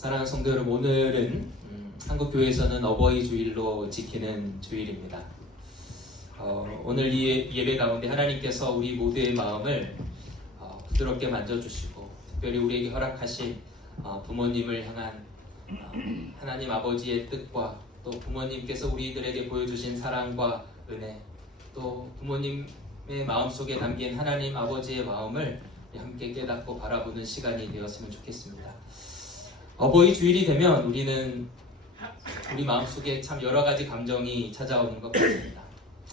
사랑하는 성도 여러분, 오늘은 한국교회에서는 어버이 주일로 지키는 주일입니다. 오늘 이 예배 가운데 하나님께서 우리 모두의 마음을 부드럽게 만져주시고 특별히 우리에게 허락하신 부모님을 향한 하나님 아버지의 뜻과 또 부모님께서 우리들에게 보여주신 사랑과 은혜, 또 부모님의 마음속에 담긴 하나님 아버지의 마음을 함께 깨닫고 바라보는 시간이 되었으면 좋겠습니다. 어버이 주일이 되면 우리는 우리 마음속에 참 여러 가지 감정이 찾아오는 것 같습니다.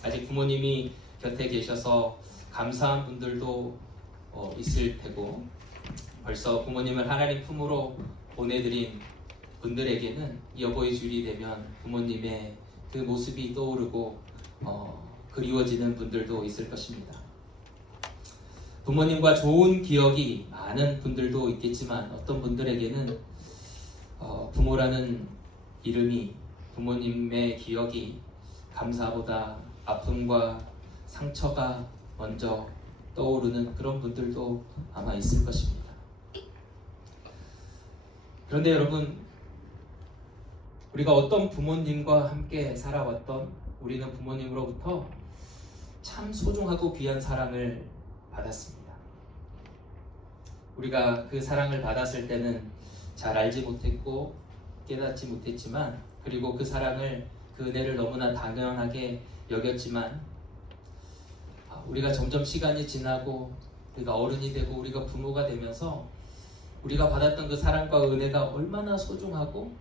아직 부모님이 곁에 계셔서 감사한 분들도 있을 테고, 벌써 부모님을 하나님 품으로 보내드린 분들에게는 이 어버이 주일이 되면 부모님의 그 모습이 떠오르고 그리워지는 분들도 있을 것입니다. 부모님과 좋은 기억이 많은 분들도 있겠지만 어떤 분들에게는 부모라는 이름이, 부모님의 기억이 감사보다 아픔과 상처가 먼저 떠오르는 그런 분들도 아마 있을 것입니다. 그런데 여러분, 우리가 어떤 부모님과 함께 살아왔던 우리는 부모님으로부터 참 소중하고 귀한 사랑을 받았습니다. 우리가 그 사랑을 받았을 때는 잘 알지 못했고 깨닫지 못했지만, 그리고 그 사랑을, 그 은혜를 너무나 당연하게 여겼지만, 우리가 점점 시간이 지나고 우리가 어른이 되고 우리가 부모가 되면서 우리가 받았던 그 사랑과 은혜가 얼마나 소중하고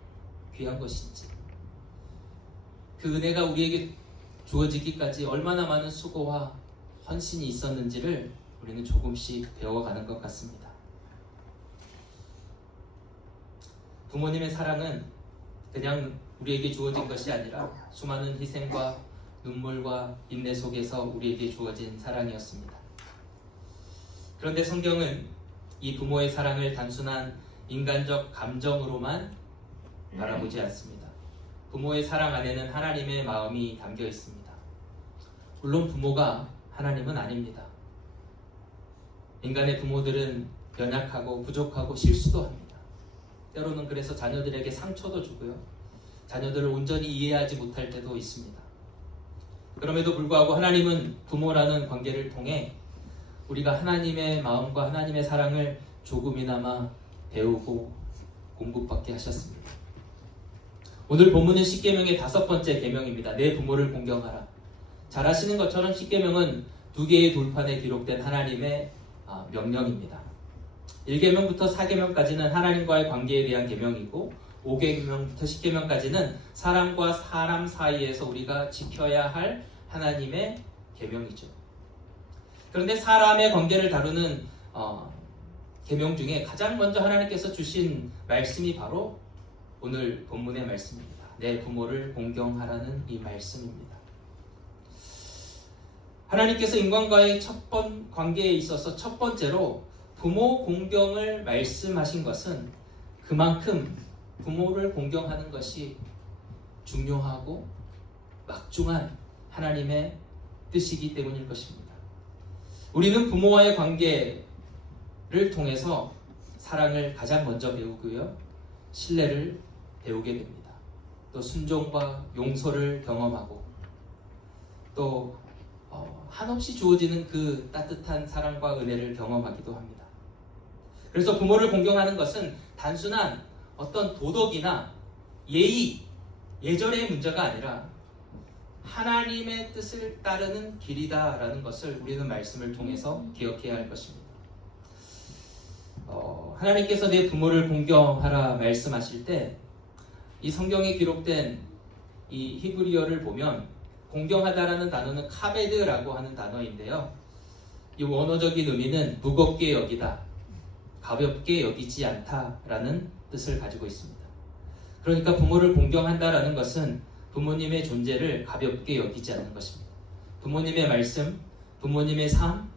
귀한 것인지, 그 은혜가 우리에게 주어지기까지 얼마나 많은 수고와 헌신이 있었는지를 우리는 조금씩 배워가는 것 같습니다. 부모님의 사랑은 그냥 우리에게 주어진 것이 아니라 수많은 희생과 눈물과 인내 속에서 우리에게 주어진 사랑이었습니다. 그런데 성경은 이 부모의 사랑을 단순한 인간적 감정으로만 바라보지 않습니다. 부모의 사랑 안에는 하나님의 마음이 담겨 있습니다. 물론 부모가 하나님은 아닙니다. 인간의 부모들은 연약하고 부족하고 실수도 합니다. 때로는 그래서 자녀들에게 상처도 주고요, 자녀들을 온전히 이해하지 못할 때도 있습니다. 그럼에도 불구하고 하나님은 부모라는 관계를 통해 우리가 하나님의 마음과 하나님의 사랑을 조금이나마 배우고 공부받게 하셨습니다. 오늘 본문은 십계명의 5번째 계명입니다. 내 부모를 공경하라. 잘 아시는 것처럼 십계명은 2개의 돌판에 기록된 하나님의 명령입니다. 1계명부터 4계명까지는 하나님과의 관계에 대한 계명이고, 5계명부터 10계명까지는 사람과 사람 사이에서 우리가 지켜야 할 하나님의 계명이죠. 그런데 사람의 관계를 다루는 계명 중에 가장 먼저 하나님께서 주신 말씀이 바로 오늘 본문의 말씀입니다. 내 부모를 공경하라는 이 말씀입니다. 하나님께서 인간과의 관계에 있어서 첫 번째로 부모 공경을 말씀하신 것은 그만큼 부모를 공경하는 것이 중요하고 막중한 하나님의 뜻이기 때문일 것입니다. 우리는 부모와의 관계를 통해서 사랑을 가장 먼저 배우고요, 신뢰를 배우게 됩니다. 또 순종과 용서를 경험하고, 또 한없이 주어지는 그 따뜻한 사랑과 은혜를 경험하기도 합니다. 그래서 부모를 공경하는 것은 단순한 어떤 도덕이나 예의, 예절의 문제가 아니라 하나님의 뜻을 따르는 길이다라는 것을 우리는 말씀을 통해서 기억해야 할 것입니다. 하나님께서 내 부모를 공경하라 말씀하실 때 이 성경에 기록된 이 히브리어를 보면 공경하다라는 단어는 카베드라고 하는 단어인데요, 이 원어적인 의미는 무겁게 여기다, 가볍게 여기지 않다라는 뜻을 가지고 있습니다. 그러니까 부모를 공경한다라는 것은 부모님의 존재를 가볍게 여기지 않는 것입니다. 부모님의 말씀, 부모님의 삶,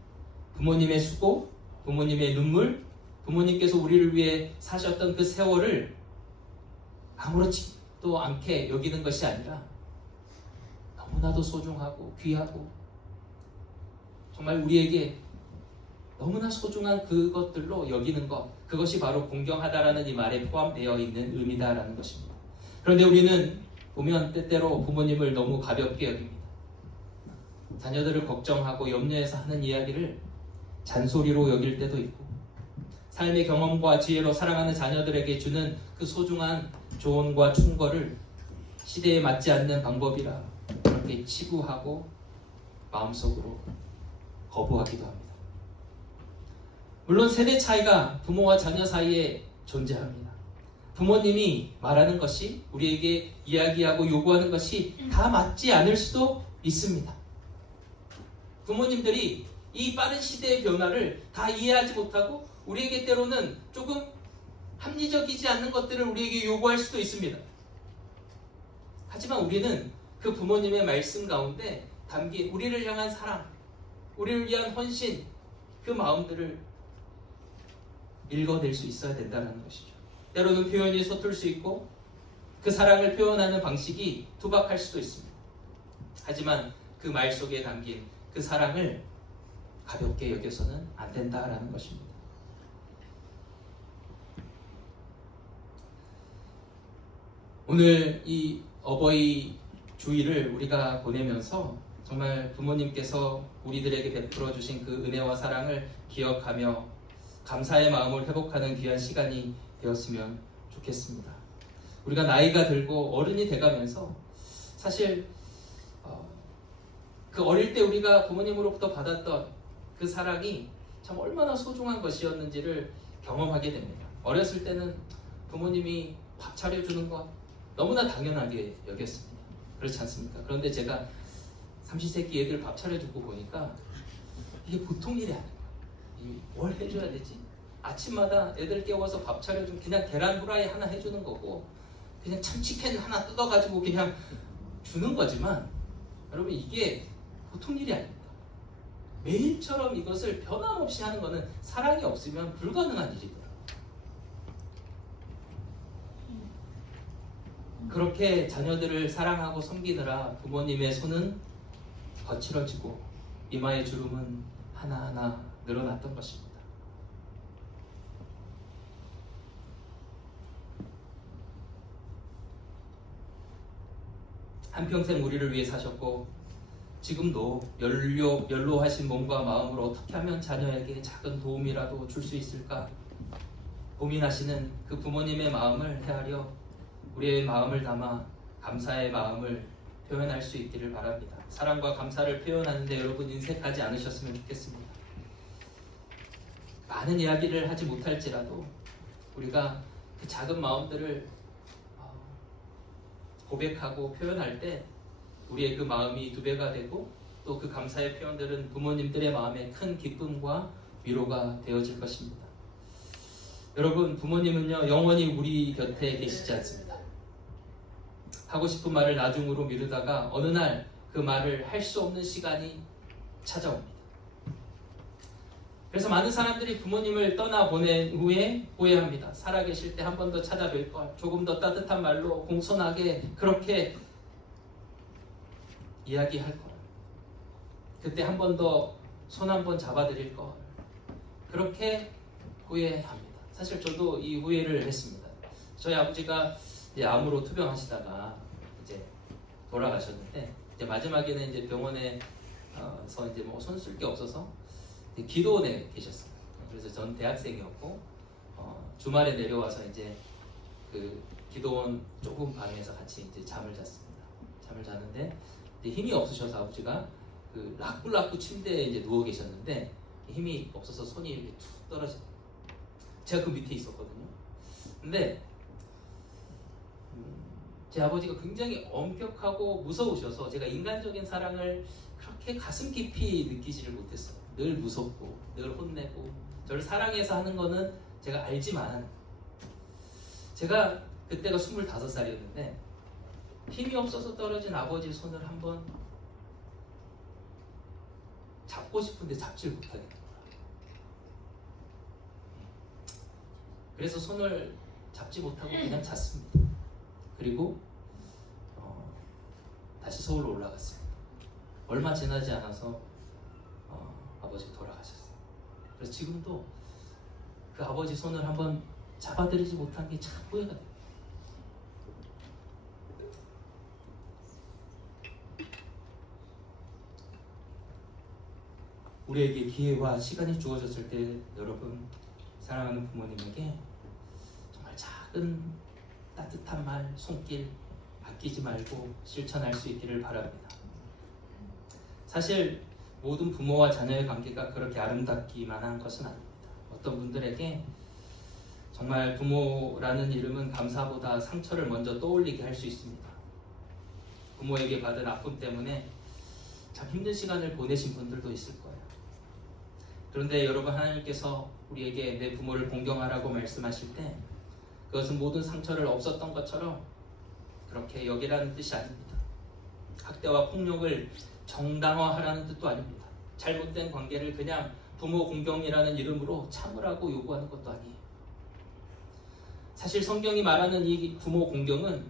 부모님의 수고, 부모님의 눈물, 부모님께서 우리를 위해 사셨던 그 세월을 아무렇지도 않게 여기는 것이 아니라 너무나도 소중하고 귀하고 정말 우리에게 너무나 소중한 그것들로 여기는 것, 그것이 바로 공경하다라는 이 말에 포함되어 있는 의미다라는 것입니다. 그런데 우리는 보면 때때로 부모님을 너무 가볍게 여깁니다. 자녀들을 걱정하고 염려해서 하는 이야기를 잔소리로 여길 때도 있고, 삶의 경험과 지혜로 사랑하는 자녀들에게 주는 그 소중한 조언과 충고를 시대에 맞지 않는 방법이라 그렇게 치부하고 마음속으로 거부하기도 합니다. 물론 세대 차이가 부모와 자녀 사이에 존재합니다. 부모님이 말하는 것이, 우리에게 이야기하고 요구하는 것이 다 맞지 않을 수도 있습니다. 부모님들이 이 빠른 시대의 변화를 다 이해하지 못하고 우리에게 때로는 조금 합리적이지 않는 것들을 우리에게 요구할 수도 있습니다. 하지만 우리는 그 부모님의 말씀 가운데 담긴 우리를 향한 사랑, 우리를 위한 헌신, 그 마음들을 읽어낼 수 있어야 된다는 것이죠. 때로는 표현이 서툴 수 있고 그 사랑을 표현하는 방식이 투박할 수도 있습니다. 하지만 그 말 속에 담긴 그 사랑을 가볍게 여겨서는 안 된다라는 것입니다. 오늘 이 어버이 주일을 우리가 보내면서 정말 부모님께서 우리들에게 베풀어 주신 그 은혜와 사랑을 기억하며 감사의 마음을 회복하는 귀한 시간이 되었으면 좋겠습니다. 우리가 나이가 들고 어른이 돼가면서 사실 그 어릴 때 우리가 부모님으로부터 받았던 그 사랑이 참 얼마나 소중한 것이었는지를 경험하게 됩니다. 어렸을 때는 부모님이 밥 차려주는 것 너무나 당연하게 여겼습니다. 그렇지 않습니까? 그런데 제가 삼시세끼 애들 밥 차려주고 보니까 이게 보통 일이 아니에요. 뭘 해줘야 되지? 아침마다 애들 깨워서 밥 차려주면 그냥 계란 후라이 하나 해주는 거고 그냥 참치캔 하나 뜯어가지고 그냥 주는 거지만, 여러분 이게 보통 일이 아닙니다. 매일처럼 이것을 변함없이 하는 것은 사랑이 없으면 불가능한 일이더라고요. 그렇게 자녀들을 사랑하고 섬기느라 부모님의 손은 거칠어지고 이마의 주름은 하나하나 늘어났던 것입니다. 한평생 우리를 위해 사셨고 지금도 연로하신 몸과 마음으로 어떻게 하면 자녀에게 작은 도움이라도 줄 수 있을까 고민하시는 그 부모님의 마음을 헤아려 우리의 마음을 담아 감사의 마음을 표현할 수 있기를 바랍니다. 사랑과 감사를 표현하는데 여러분 인색하지 않으셨으면 좋겠습니다. 많은 이야기를 하지 못할지라도 우리가 그 작은 마음들을 고백하고 표현할 때 우리의 그 마음이 2배가 되고 또 그 감사의 표현들은 부모님들의 마음에 큰 기쁨과 위로가 되어질 것입니다. 여러분, 부모님은요 영원히 우리 곁에 계시지 않습니다. 하고 싶은 말을 나중으로 미루다가 어느 날 그 말을 할 수 없는 시간이 찾아옵니다. 그래서 많은 사람들이 부모님을 떠나보낸 후에 후회합니다. 살아계실 때 한 번 더 찾아뵐 걸, 조금 더 따뜻한 말로 공손하게 그렇게 이야기할 걸, 그때 한 번 더 손 한 번 잡아드릴 걸, 그렇게 후회합니다. 사실 저도 이 후회를 했습니다. 저희 아버지가 이제 암으로 투병하시다가 이제 돌아가셨는데 이제 마지막에는 이제 병원에서 이제 뭐 손 쓸 게 없어서 기도원에 계셨어요. 그래서 전 대학생이었고 주말에 내려와서 이제 그 기도원 좁은 방에서 같이 이제 잠을 잤습니다. 잠을 자는데 이제 힘이 없으셔서 아버지가 그 락불락부 침대에 이제 누워 계셨는데 힘이 없어서 손이 이렇게 툭 떨어져요. 제가 그 밑에 있었거든요. 근데 제 아버지가 굉장히 엄격하고 무서우셔서 제가 인간적인 사랑을 그렇게 가슴 깊이 느끼지를 못했어요. 늘 무섭고 늘 혼내고 저를 사랑해서 하는 거는 제가 알지만, 제가 그때가 25살이었는데 힘이 없어서 떨어진 아버지 손을 한번 잡고 싶은데 잡지를 못하겠는 거예요. 그래서 손을 잡지 못하고 그냥 잤습니다. 그리고 다시 서울로 올라갔습니다. 얼마 지나지 않아서 아버지가 돌아가셨어요. 그래서 지금도 그 아버지 손을 한번 잡아드리지 못한 게 참 후회가 돼요. 우리에게 기회와 시간이 주어졌을 때 여러분, 사랑하는 부모님에게 정말 작은 따뜻한 말, 손길 아끼지 말고 실천할 수 있기를 바랍니다. 사실 모든 부모와 자녀의 관계가 그렇게 아름답기만 한 것은 아닙니다. 어떤 분들에게 정말 부모라는 이름은 감사보다 상처를 먼저 떠올리게 할 수 있습니다. 부모에게 받은 아픔 때문에 참 힘든 시간을 보내신 분들도 있을 거예요. 그런데 여러분, 하나님께서 우리에게 내 부모를 공경하라고 말씀하실 때 그것은 모든 상처를 없었던 것처럼 그렇게 여기라는 뜻이 아닙니다. 학대와 폭력을 정당화하라는 뜻도 아닙니다. 잘못된 관계를 그냥 부모 공경이라는 이름으로 참으라고 요구하는 것도 아니에요. 사실 성경이 말하는 이 부모 공경은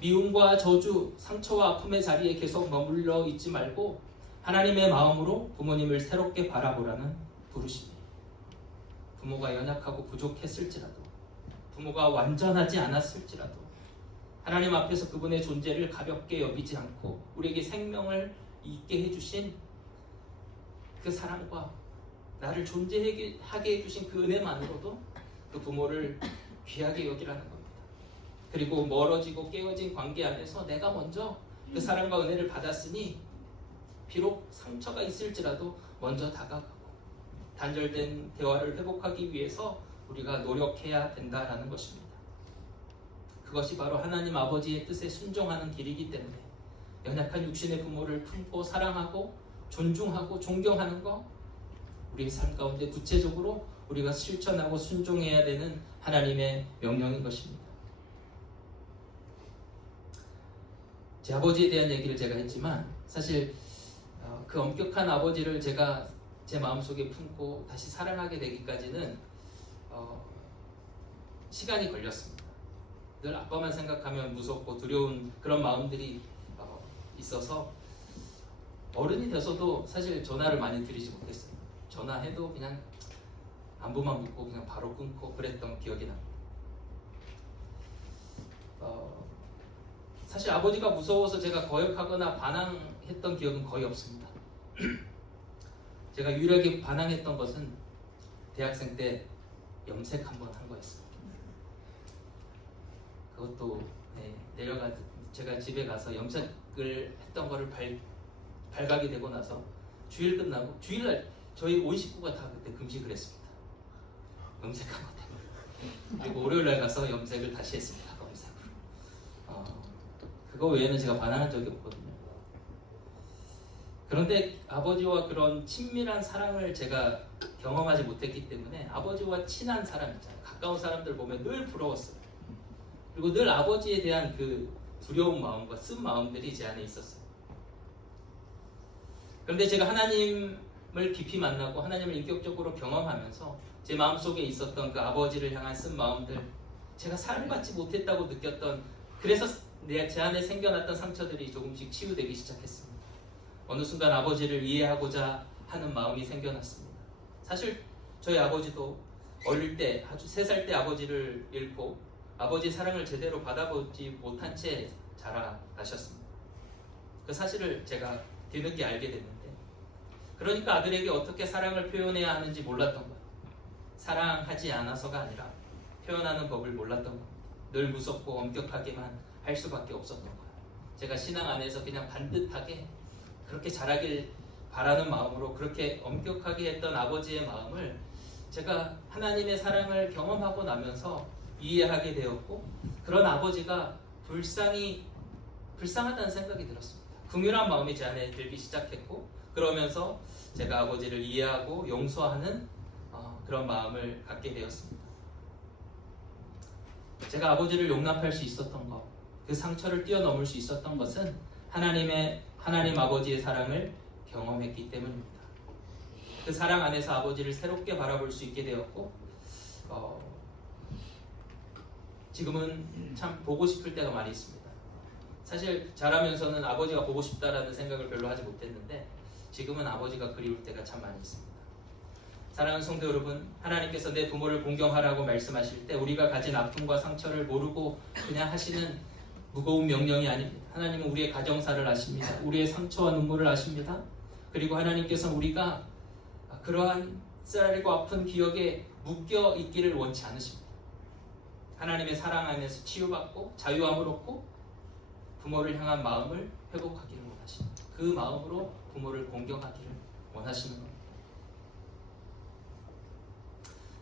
미움과 저주, 상처와 아픔의 자리에 계속 머물러 있지 말고 하나님의 마음으로 부모님을 새롭게 바라보라는 부르심이에요. 부모가 연약하고 부족했을지라도, 부모가 완전하지 않았을지라도 하나님 앞에서 그분의 존재를 가볍게 여기지 않고 우리에게 생명을 있게 해주신 그 사랑과 나를 존재하게 해주신 그 은혜만으로도 그 부모를 귀하게 여기라는 겁니다. 그리고 멀어지고 깨어진 관계 안에서 내가 먼저 그 사랑과 은혜를 받았으니 비록 상처가 있을지라도 먼저 다가가고 단절된 대화를 회복하기 위해서 우리가 노력해야 된다라는 것입니다. 그것이 바로 하나님 아버지의 뜻에 순종하는 길이기 때문에 연약한 육신의 부모를 품고 사랑하고 존중하고 존경하는 것, 우리의 삶 가운데 구체적으로 우리가 실천하고 순종해야 되는 하나님의 명령인 것입니다. 제 아버지에 대한 얘기를 제가 했지만 사실 그 엄격한 아버지를 제가 제 마음속에 품고 다시 사랑하게 되기까지는 시간이 걸렸습니다. 늘 아빠만 생각하면 무섭고 두려운 그런 마음들이 있어서 어른이 돼서도 사실 전화를 많이 드리지 못했어요. 전화해도 그냥 안부만 묻고 그냥 바로 끊고 그랬던 기억이 납니다. 사실 아버지가 무서워서 제가 거역하거나 반항했던 기억은 거의 없습니다. 제가 유일하게 반항했던 것은 대학생 때 염색 한번 한 거였어요. 그것도 제가 집에 가서 염색을 했던 거를 발각이 되고 나서 주일 끝나고 주일날 저희 온 식구가 다 그때 금식을 했습니다. 염색한 것 때문에. 그리고 월요일날 가서 염색을 다시 했습니다. 검색으로. 그거 외에는 제가 반항한 적이 없거든요. 그런데 아버지와 그런 친밀한 사랑을 제가 경험하지 못했기 때문에 아버지와 친한 사람 있잖아요. 가까운 사람들 보면 늘 부러웠어요. 그리고 늘 아버지에 대한 그 두려운 마음과 쓴 마음들이 제 안에 있었어요. 그런데 제가 하나님을 깊이 만나고 하나님을 인격적으로 경험하면서 제 마음속에 있었던 그 아버지를 향한 쓴 마음들, 제가 사랑받지 못했다고 느꼈던, 그래서 제 안에 생겨났던 상처들이 조금씩 치유되기 시작했습니다. 어느 순간 아버지를 이해하고자 하는 마음이 생겨났습니다. 사실 저희 아버지도 어릴 때, 아주 3살 때 아버지를 잃고 아버지의 사랑을 제대로 받아보지 못한 채 자라나셨습니다. 그 사실을 제가 뒤늦게 알게 됐는데, 그러니까 아들에게 어떻게 사랑을 표현해야 하는지 몰랐던 거예요. 사랑하지 않아서가 아니라 표현하는 법을 몰랐던 겁니다. 늘 무섭고 엄격하게만 할 수밖에 없었던 거예요. 제가 신앙 안에서 그냥 반듯하게 그렇게 자라길 바라는 마음으로 그렇게 엄격하게 했던 아버지의 마음을 제가 하나님의 사랑을 경험하고 나면서 이해하게 되었고, 그런 아버지가 불쌍하다는 생각이 들었습니다. 긍휼한 마음이 제 안에 들기 시작했고, 그러면서 제가 아버지를 이해하고 용서하는 그런 마음을 갖게 되었습니다. 제가 아버지를 용납할 수 있었던 것, 그 상처를 뛰어넘을 수 있었던 것은 하나님 아버지의 사랑을 경험했기 때문입니다. 그 사랑 안에서 아버지를 새롭게 바라볼 수 있게 되었고, 지금은 참 보고 싶을 때가 많이 있습니다. 사실 자라면서는 아버지가 보고 싶다라는 생각을 별로 하지 못했는데 지금은 아버지가 그리울 때가 참 많이 있습니다. 사랑하는 성도 여러분, 하나님께서 내 부모를 공경하라고 말씀하실 때 우리가 가진 아픔과 상처를 모르고 그냥 하시는 무거운 명령이 아닙니다. 하나님은 우리의 가정사를 아십니다. 우리의 상처와 눈물을 아십니다. 그리고 하나님께서는 우리가 그러한 쓰라리고 아픈 기억에 묶여 있기를 원치 않으십니다. 하나님의 사랑 안에서 치유받고 자유함을 얻고 부모를 향한 마음을 회복하기를 원하십니다. 그 마음으로 부모를 공경하기를 원하시는 겁니다.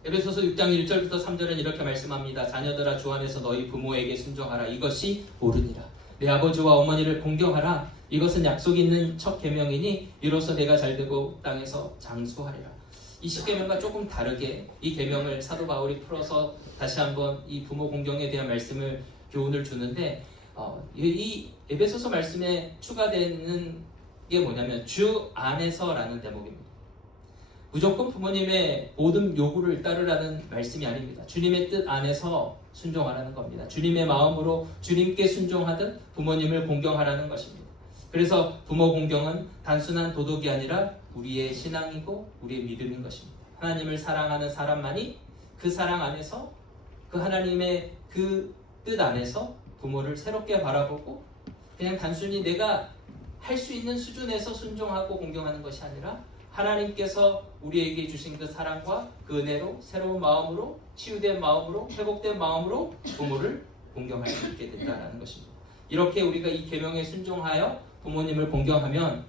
에베소서 6장 1절부터 3절은 이렇게 말씀합니다. 자녀들아, 주 안에서 너희 부모에게 순종하라. 이것이 옳으니라. 내 아버지와 어머니를 공경하라. 이것은 약속 있는 첫 계명이니 이로써 내가 잘되고 땅에서 장수하리라. 이 십계명과 조금 다르게 이 계명을 사도 바울이 풀어서 다시 한번 이 부모 공경에 대한 말씀을 교훈을 주는데, 이 에베소서 말씀에 추가되는 게 뭐냐면 주 안에서라는 대목입니다. 무조건 부모님의 모든 요구를 따르라는 말씀이 아닙니다. 주님의 뜻 안에서 순종하라는 겁니다. 주님의 마음으로 주님께 순종하듯 부모님을 공경하라는 것입니다. 그래서 부모 공경은 단순한 도덕이 아니라 우리의 신앙이고 우리의 믿음인 것입니다. 하나님을 사랑하는 사람만이 그 사랑 안에서, 그 하나님의 그 뜻 안에서 부모를 새롭게 바라보고 그냥 단순히 내가 할 수 있는 수준에서 순종하고 공경하는 것이 아니라 하나님께서 우리에게 주신 그 사랑과 그 은혜로 새로운 마음으로, 치유된 마음으로, 회복된 마음으로 부모를 공경할 수 있게 된다는 것입니다. 이렇게 우리가 이 계명에 순종하여 부모님을 공경하면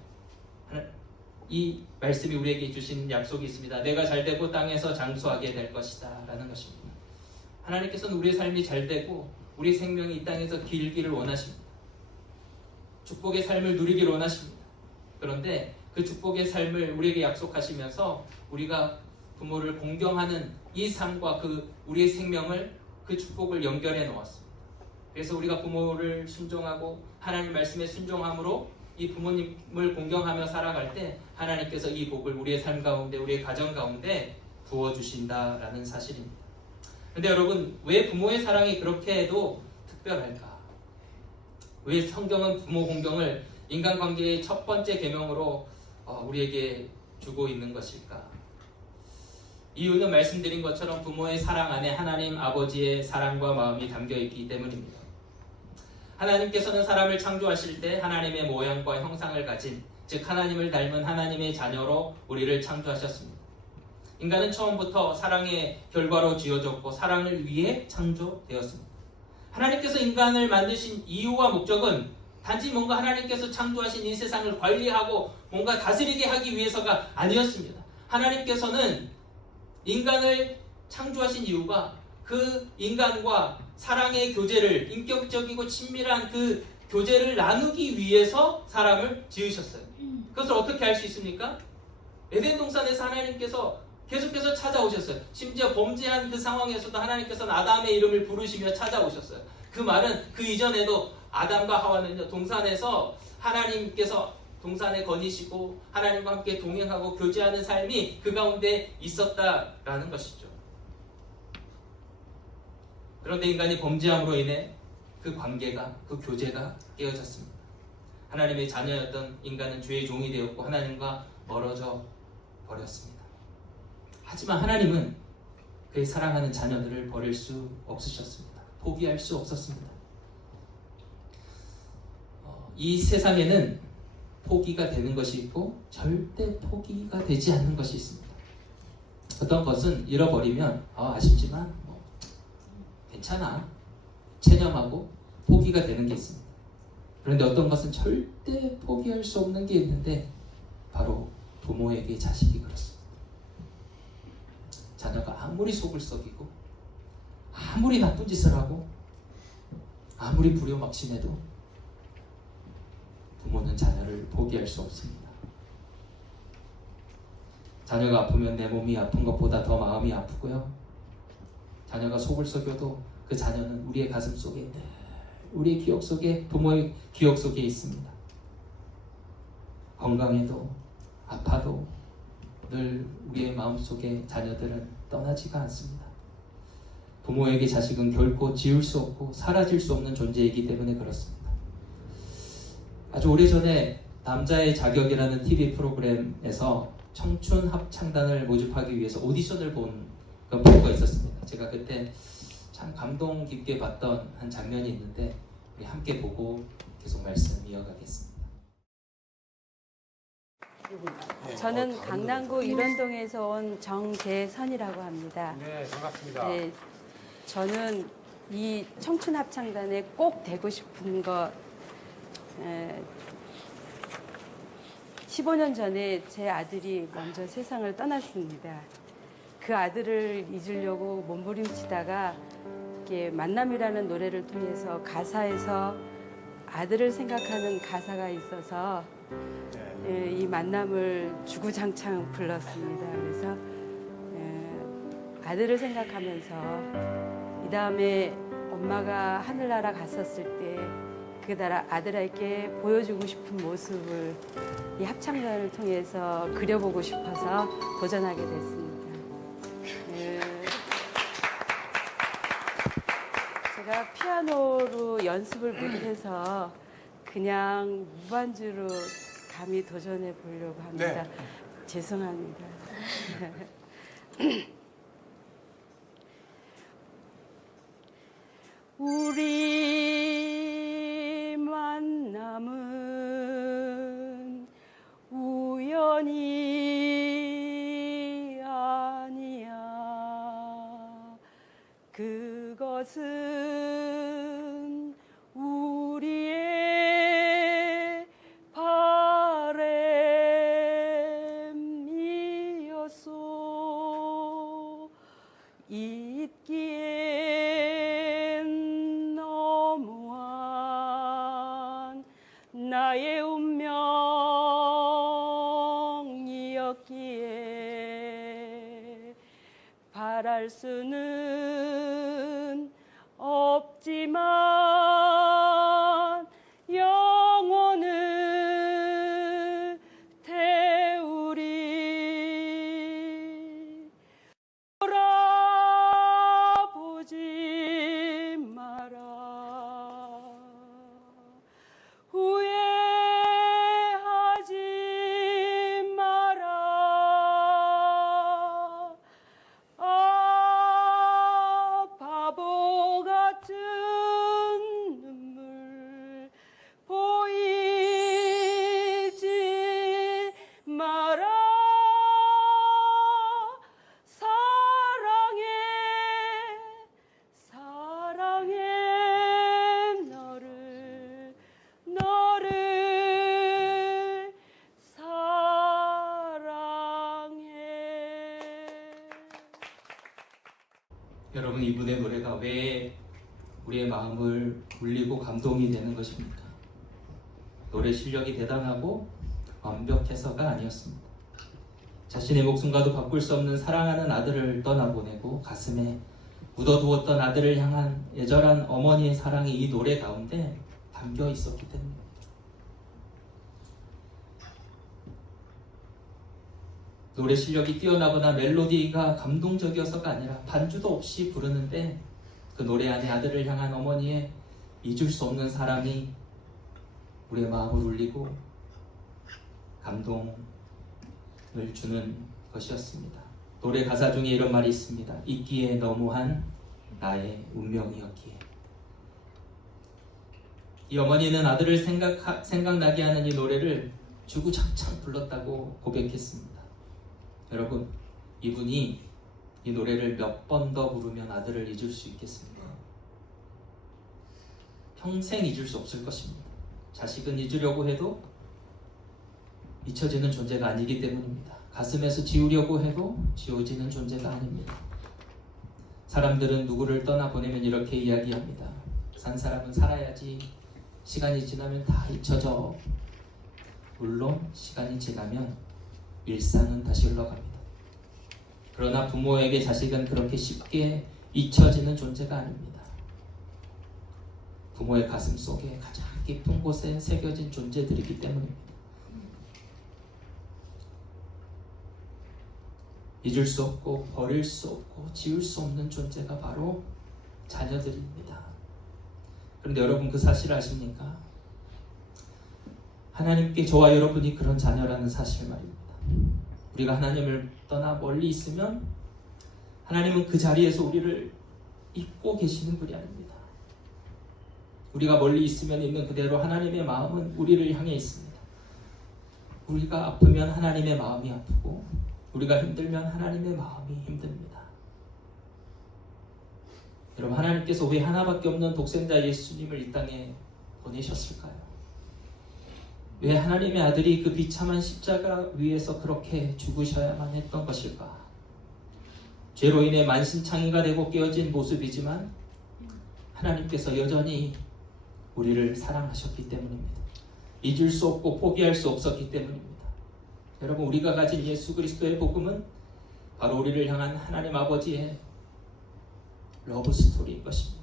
이 말씀이 우리에게 주신 약속이 있습니다. 내가 잘되고 땅에서 장수하게 될 것이다 라는 것입니다. 하나님께서는 우리의 삶이 잘되고 우리 생명이 이 땅에서 길기를 원하십니다. 축복의 삶을 누리기를 원하십니다. 그런데 그 축복의 삶을 우리에게 약속하시면서 우리가 부모를 공경하는 이 삶과 그 우리의 생명을, 그 축복을 연결해 놓았습니다. 그래서 우리가 부모를 순종하고 하나님 말씀에 순종함으로 이 부모님을 공경하며 살아갈 때 하나님께서 이 복을 우리의 삶 가운데, 우리의 가정 가운데 부어주신다라는 사실입니다. 그런데 여러분, 왜 부모의 사랑이 그렇게 해도 특별할까? 왜 성경은 부모 공경을 인간관계의 첫 번째 계명으로 우리에게 주고 있는 것일까? 이유는 말씀드린 것처럼 부모의 사랑 안에 하나님 아버지의 사랑과 마음이 담겨 있기 때문입니다. 하나님께서는 사람을 창조하실 때 하나님의 모양과 형상을 가진, 즉 하나님을 닮은 하나님의 자녀로 우리를 창조하셨습니다. 인간은 처음부터 사랑의 결과로 지어졌고 사랑을 위해 창조되었습니다. 하나님께서 인간을 만드신 이유와 목적은 단지 뭔가 하나님께서 창조하신 이 세상을 관리하고 뭔가 다스리게 하기 위해서가 아니었습니다. 하나님께서는 인간을 창조하신 이유가 그 인간과 사랑의 교제를, 인격적이고 친밀한 그 교제를 나누기 위해서 사람을 지으셨어요. 그것을 어떻게 알 수 있습니까? 에덴 동산에서 하나님께서 계속해서 찾아오셨어요. 심지어 범죄한 그 상황에서도 하나님께서는 아담의 이름을 부르시며 찾아오셨어요. 그 말은 그 이전에도 아담과 하와는요, 동산에서 하나님께서 동산에 거니시고 하나님과 함께 동행하고 교제하는 삶이 그 가운데 있었다라는 것이죠. 그런데 인간이 범죄함으로 인해 그 관계가, 그 교제가 깨어졌습니다. 하나님의 자녀였던 인간은 죄의 종이 되었고 하나님과 멀어져 버렸습니다. 하지만 하나님은 그의 사랑하는 자녀들을 버릴 수 없으셨습니다. 포기할 수 없었습니다. 이 세상에는 포기가 되는 것이 있고 절대 포기가 되지 않는 것이 있습니다. 어떤 것은 잃어버리면 아쉽지만 괜찮아, 체념하고 포기가 되는 게 있습니다. 그런데 어떤 것은 절대 포기할 수 없는 게 있는데 바로 부모에게 자식이 그렇습니다. 자녀가 아무리 속을 썩이고 아무리 나쁜 짓을 하고 아무리 부려막심해도 부모는 자녀를 포기할 수 없습니다. 자녀가 아프면 내 몸이 아픈 것보다 더 마음이 아프고요. 자녀가 속을 썩여도 그 자녀는 우리의 가슴 속에 늘, 우리의 기억 속에, 부모의 기억 속에 있습니다. 건강해도 아파도 늘 우리의 마음속에 자녀들은 떠나지가 않습니다. 부모에게 자식은 결코 지울 수 없고 사라질 수 없는 존재이기 때문에 그렇습니다. 아주 오래전에 남자의 자격이라는 TV 프로그램에서 청춘 합창단을 모집하기 위해서 오디션을 본 그런 프로가 있었습니다. 제가 그때 참 감동 깊게 봤던 한 장면이 있는데 우리 함께 보고 계속 말씀 이어가겠습니다. 저는 강남구 일원동에서 온 정재선이라고 합니다. 네, 반갑습니다. 네, 저는 이 청춘 합창단에 꼭 되고 싶은 것 15년 전에 제 아들이 먼저 세상을 떠났습니다. 그 아들을 잊으려고 몸부림치다가 이렇게 만남이라는 노래를 통해서 가사에서 아들을 생각하는 가사가 있어서 이 만남을 주구장창 불렀습니다. 그래서 아들을 생각하면서 이 다음에 엄마가 하늘나라 갔었을 때 그 아들에게 보여주고 싶은 모습을 이 합창단을 통해서 그려보고 싶어서 도전하게 됐습니다. 제가 피아노로 연습을 못해서 그냥 무반주로 감히 도전해 보려고 합니다. 네. 죄송합니다. 우리 만남은 우연이 아니야. 그것은 우리의 바램이었소. 잊기엔 너무한 나의 운명이었기에 바랄 수는 없지만 영원을 태우리. 돌아보지 마라. 후회하지 마라. 아, 바보 같은 눈물 보이지 마라. 사랑해 너를 사랑해. 여러분, 이분의 노래가 왜 우리의 마음을 울리고 감동이 되는 것입니까? 노래 실력이 대단하고 완벽해서가 아니었습니다. 자신의 목숨과도 바꿀 수 없는 사랑하는 아들을 떠나보내고 가슴에 묻어두었던 아들을 향한 애절한 어머니의 사랑이 이 노래 가운데 담겨 있었기 때문입니다. 노래 실력이 뛰어나거나 멜로디가 감동적이어서가 아니라 반주도 없이 부르는데 그 노래 안에 아들을 향한 어머니의 잊을 수 없는 사랑이 우리의 마음을 울리고 감동을 주는 것이었습니다. 노래 가사 중에 이런 말이 있습니다. 잊기에 너무한 나의 운명이었기에. 이 어머니는 아들을 생각나게 하는 이 노래를 주구장창 불렀다고 고백했습니다. 여러분, 이분이 이 노래를 몇 번 더 부르면 아들을 잊을 수 있겠습니까? 평생 잊을 수 없을 것입니다. 자식은 잊으려고 해도 잊혀지는 존재가 아니기 때문입니다. 가슴에서 지우려고 해도 지워지는 존재가 아닙니다. 사람들은 누구를 떠나보내면 이렇게 이야기합니다. 산 사람은 살아야지. 시간이 지나면 다 잊혀져. 물론 시간이 지나면 일상은 다시 흘러갑니다. 그러나 부모에게 자식은 그렇게 쉽게 잊혀지는 존재가 아닙니다. 부모의 가슴 속에 가장 깊은 곳에 새겨진 존재들이기 때문입니다. 잊을 수 없고 버릴 수 없고 지울 수 없는 존재가 바로 자녀들입니다. 그런데 여러분, 그 사실을 아십니까? 하나님께 저와 여러분이 그런 자녀라는 사실 말입니다. 우리가 하나님을 떠나 멀리 있으면 하나님은 그 자리에서 우리를 잊고 계시는 분이 아닙니다. 우리가 멀리 있으면 있는 그대로 하나님의 마음은 우리를 향해 있습니다. 우리가 아프면 하나님의 마음이 아프고 우리가 힘들면 하나님의 마음이 힘듭니다. 여러분, 하나님께서 왜 하나밖에 없는 독생자 예수님을 이 땅에 보내셨을까요? 왜 하나님의 아들이 그 비참한 십자가 위에서 그렇게 죽으셔야만 했던 것일까? 죄로 인해 만신창이가 되고 깨어진 모습이지만 하나님께서 여전히 우리를 사랑하셨기 때문입니다. 잊을 수 없고 포기할 수 없었기 때문입니다. 여러분, 우리가 가진 예수 그리스도의 복음은 바로 우리를 향한 하나님 아버지의 러브 스토리인 것입니다.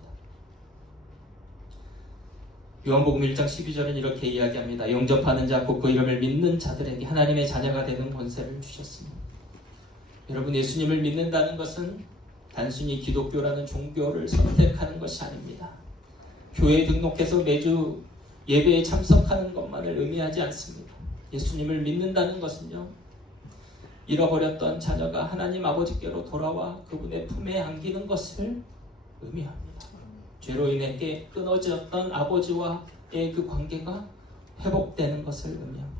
요한복음 1장 12절은 이렇게 이야기합니다. 영접하는 자 곧 그 이름을 믿는 자들에게 하나님의 자녀가 되는 권세를 주셨습니다. 여러분, 예수님을 믿는다는 것은 단순히 기독교라는 종교를 선택하는 것이 아닙니다. 교회에 등록해서 매주 예배에 참석하는 것만을 의미하지 않습니다. 예수님을 믿는다는 것은요, 잃어버렸던 자녀가 하나님 아버지께로 돌아와 그분의 품에 안기는 것을 의미합니다. 죄로 인해 끊어졌던 아버지와의 그 관계가 회복되는 것을 의미합니다.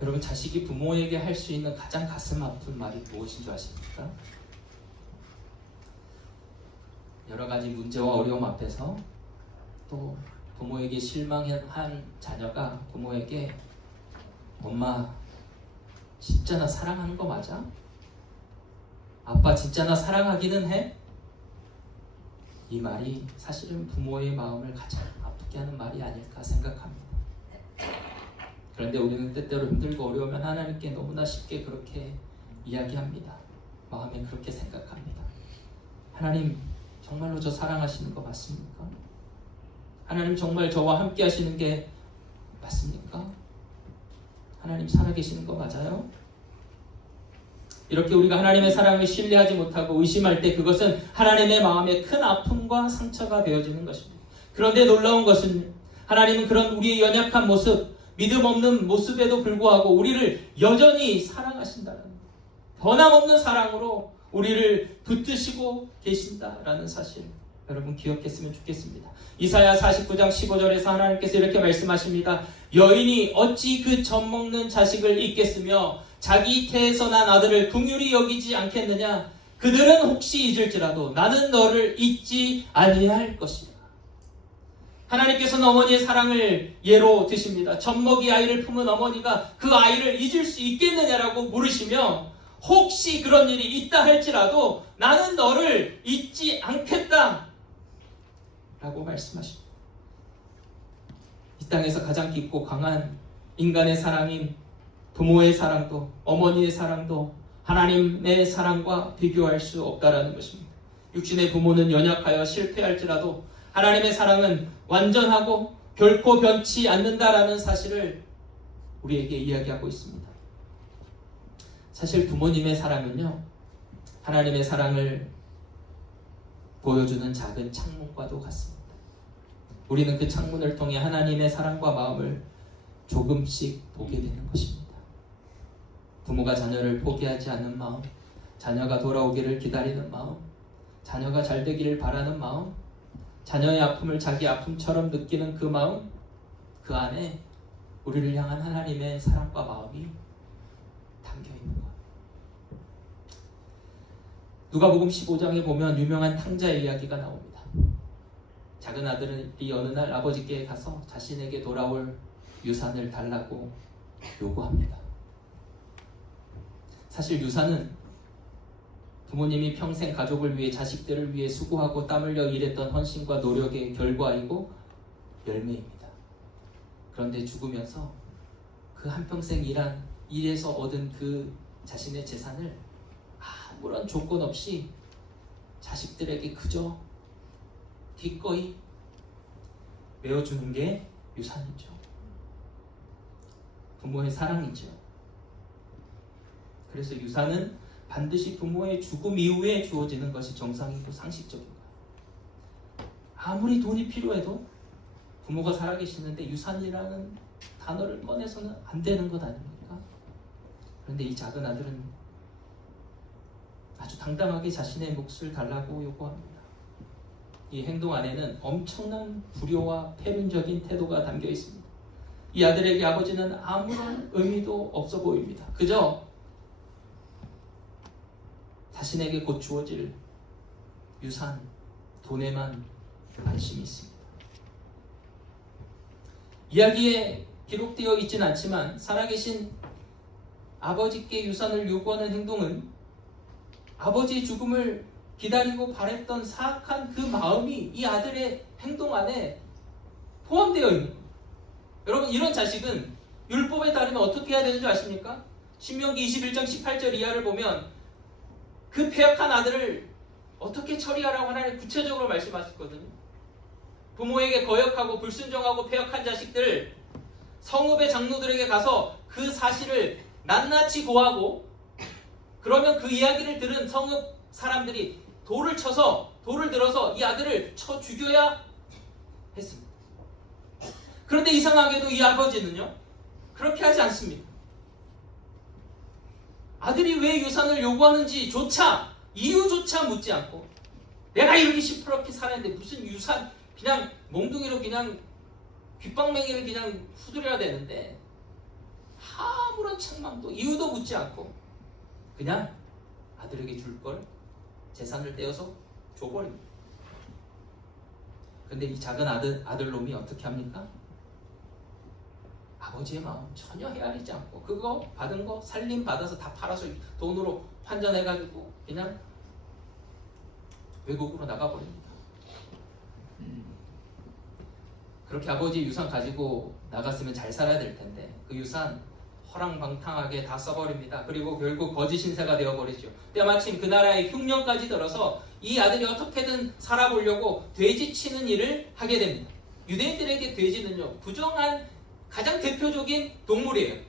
여러분, 자식이 부모에게 할 수 있는 가장 가슴 아픈 말이 무엇인 줄 아십니까? 여러 가지 문제와 어려움 앞에서 또 부모에게 실망한 자녀가 부모에게 엄마 진짜 나 사랑하는 거 맞아? 아빠 진짜 나 사랑하기는 해? 이 말이 사실은 부모의 마음을 가장 아프게 하는 말이 아닐까 생각합니다. 그런데 우리는 때때로 힘들고 어려우면 하나님께 너무나 쉽게 그렇게 이야기합니다. 마음에 그렇게 생각합니다. 하나님 정말로 저 사랑하시는 거 맞습니까? 하나님 정말 저와 함께 하시는 게 맞습니까? 하나님 살아계시는 거 맞아요? 이렇게 우리가 하나님의 사랑을 신뢰하지 못하고 의심할 때 그것은 하나님의 마음에 큰 아픔과 상처가 되어지는 것입니다. 그런데 놀라운 것은 하나님은 그런 우리의 연약한 모습, 믿음 없는 모습에도 불구하고 우리를 여전히 사랑하신다는, 변함없는 사랑으로 우리를 붙드시고 계신다라는 사실, 여러분 기억했으면 좋겠습니다. 이사야 49장 15절에서 하나님께서 이렇게 말씀하십니다. 여인이 어찌 그 젖 먹는 자식을 잊겠으며 자기 태에서 난 아들을 긍휼히 여기지 않겠느냐? 그들은 혹시 잊을지라도 나는 너를 잊지 아니할 것이다. 하나님께서는 어머니의 사랑을 예로 드십니다. 젖먹이 아이를 품은 어머니가 그 아이를 잊을 수 있겠느냐라고 물으시며 혹시 그런 일이 있다 할지라도 나는 너를 잊지 않겠다 라고 말씀하십니다. 이 땅에서 가장 깊고 강한 인간의 사랑인 부모의 사랑도 어머니의 사랑도 하나님의 사랑과 비교할 수 없다라는 것입니다. 육신의 부모는 연약하여 실패할지라도 하나님의 사랑은 완전하고 결코 변치 않는다라는 사실을 우리에게 이야기하고 있습니다. 사실 부모님의 사랑은요, 하나님의 사랑을 보여주는 작은 창문과도 같습니다. 우리는 그 창문을 통해 하나님의 사랑과 마음을 조금씩 보게 되는 것입니다. 부모가 자녀를 포기하지 않는 마음, 자녀가 돌아오기를 기다리는 마음, 자녀가 잘 되기를 바라는 마음, 자녀의 아픔을 자기 아픔처럼 느끼는 그 마음, 그 안에 우리를 향한 하나님의 사랑과 마음이 담겨 있는 것. 누가복음 15장에 보면 유명한 탕자의 이야기가 나옵니다. 작은 아들이 어느 날 아버지께 가서 자신에게 돌아올 유산을 달라고 요구합니다. 사실 유산은 부모님이 평생 가족을 위해 자식들을 위해 수고하고 땀 흘려 일했던 헌신과 노력의 결과이고 열매입니다. 그런데 죽으면서 그 한평생 일에서 얻은 그 자신의 재산을 아무런 조건 없이 자식들에게 그저 기꺼이 메어주는 게 유산이죠. 부모의 사랑이죠. 그래서 유산은 반드시 부모의 죽음 이후에 주어지는 것이 정상이고 상식적인 거예요. 아무리 돈이 필요해도 부모가 살아계시는데 유산이라는 단어를 꺼내서는 안 되는 것 아닙니까? 그런데 이 작은 아들은 아주 당당하게 자신의 몫을 달라고 요구합니다. 이 행동 안에는 엄청난 불효와 패륜적인 태도가 담겨 있습니다. 이 아들에게 아버지는 아무런 의미도 없어 보입니다. 그저 자신에게 곧 주어질 유산, 돈에만 관심이 있습니다. 이야기에 기록되어 있지는 않지만 살아계신 아버지께 유산을 요구하는 행동은 아버지의 죽음을 기다리고 바랬던 사악한 그 마음이 이 아들의 행동 안에 포함되어 있는 거예요. 여러분, 이런 자식은 율법에 따르면 어떻게 해야 되는 줄 아십니까? 신명기 21장 18절 이하를 보면 그 패역한 아들을 어떻게 처리하라고 하나님 구체적으로 말씀하셨거든요. 부모에게 거역하고 불순종하고 패역한 자식들, 성읍의 장로들에게 가서 그 사실을 낱낱이 고하고, 그러면 그 이야기를 들은 성읍 사람들이 돌을 들어서 이 아들을 쳐 죽여야 했습니다. 그런데 이상하게도 이 아버지는요, 그렇게 하지 않습니다. 아들이 왜 유산을 요구하는지조차, 이유조차 묻지 않고, 내가 이렇게 시퍼렇게 살았는데 무슨 유산, 그냥 몽둥이로 그냥 귓방맹이를 그냥 후드려야 되는데, 아무런 책망도 이유도 묻지 않고 그냥 아들에게 줄 걸 재산을 떼어서 줘버립니다. 그런데 이 작은 아들놈이 어떻게 합니까? 아버지의 마음 전혀 헤아리지 않고 그거 받은 거 살림 받아서 다 팔아서 돈으로 환전해가지고 그냥 외국으로 나가버립니다. 그렇게 아버지 유산 가지고 나갔으면 잘 살아야 될 텐데 그 유산 허랑방탕하게 다 써버립니다. 그리고 결국 거짓 신세가 되어버리죠. 때마침 그 나라의 흉년까지 들어서 이 아들이 어떻게든 살아보려고 돼지 치는 일을 하게 됩니다. 유대인들에게 돼지는요, 부정한 가장 대표적인 동물이에요.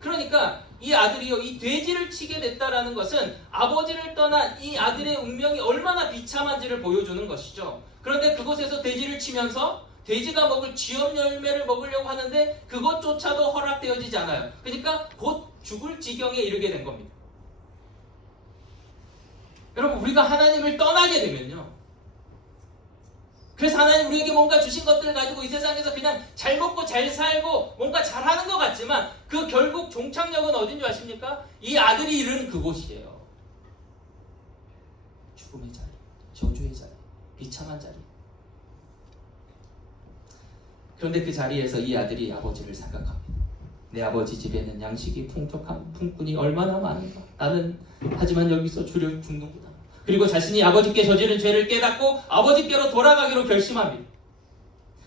그러니까 이 아들이요, 이 돼지를 치게 됐다라는 것은 아버지를 떠난 이 아들의 운명이 얼마나 비참한지를 보여주는 것이죠. 그런데 그곳에서 돼지를 치면서 돼지가 먹을 쥐염 열매를 먹으려고 하는데 그것조차도 허락되어지지 않아요. 그러니까 곧 죽을 지경에 이르게 된 겁니다. 여러분, 우리가 하나님을 떠나게 되면요, 그래서 하나님 우리에게 뭔가 주신 것들을 가지고 이 세상에서 그냥 잘 먹고 잘 살고 뭔가 잘하는 것 같지만 그 결국 종착역은 어딘 줄 아십니까? 이 아들이 이르는 그곳이에요. 죽음의 자리, 저주의 자리, 비참한 자리. 그런데 그 자리에서 이 아들이 아버지를 생각합니다. 내 아버지 집에는 양식이 풍족한 품꾼이 얼마나 많은가. 나는 하지만 여기서 주려 죽는구나. 그리고 자신이 아버지께 저지른 죄를 깨닫고 아버지께로 돌아가기로 결심합니다.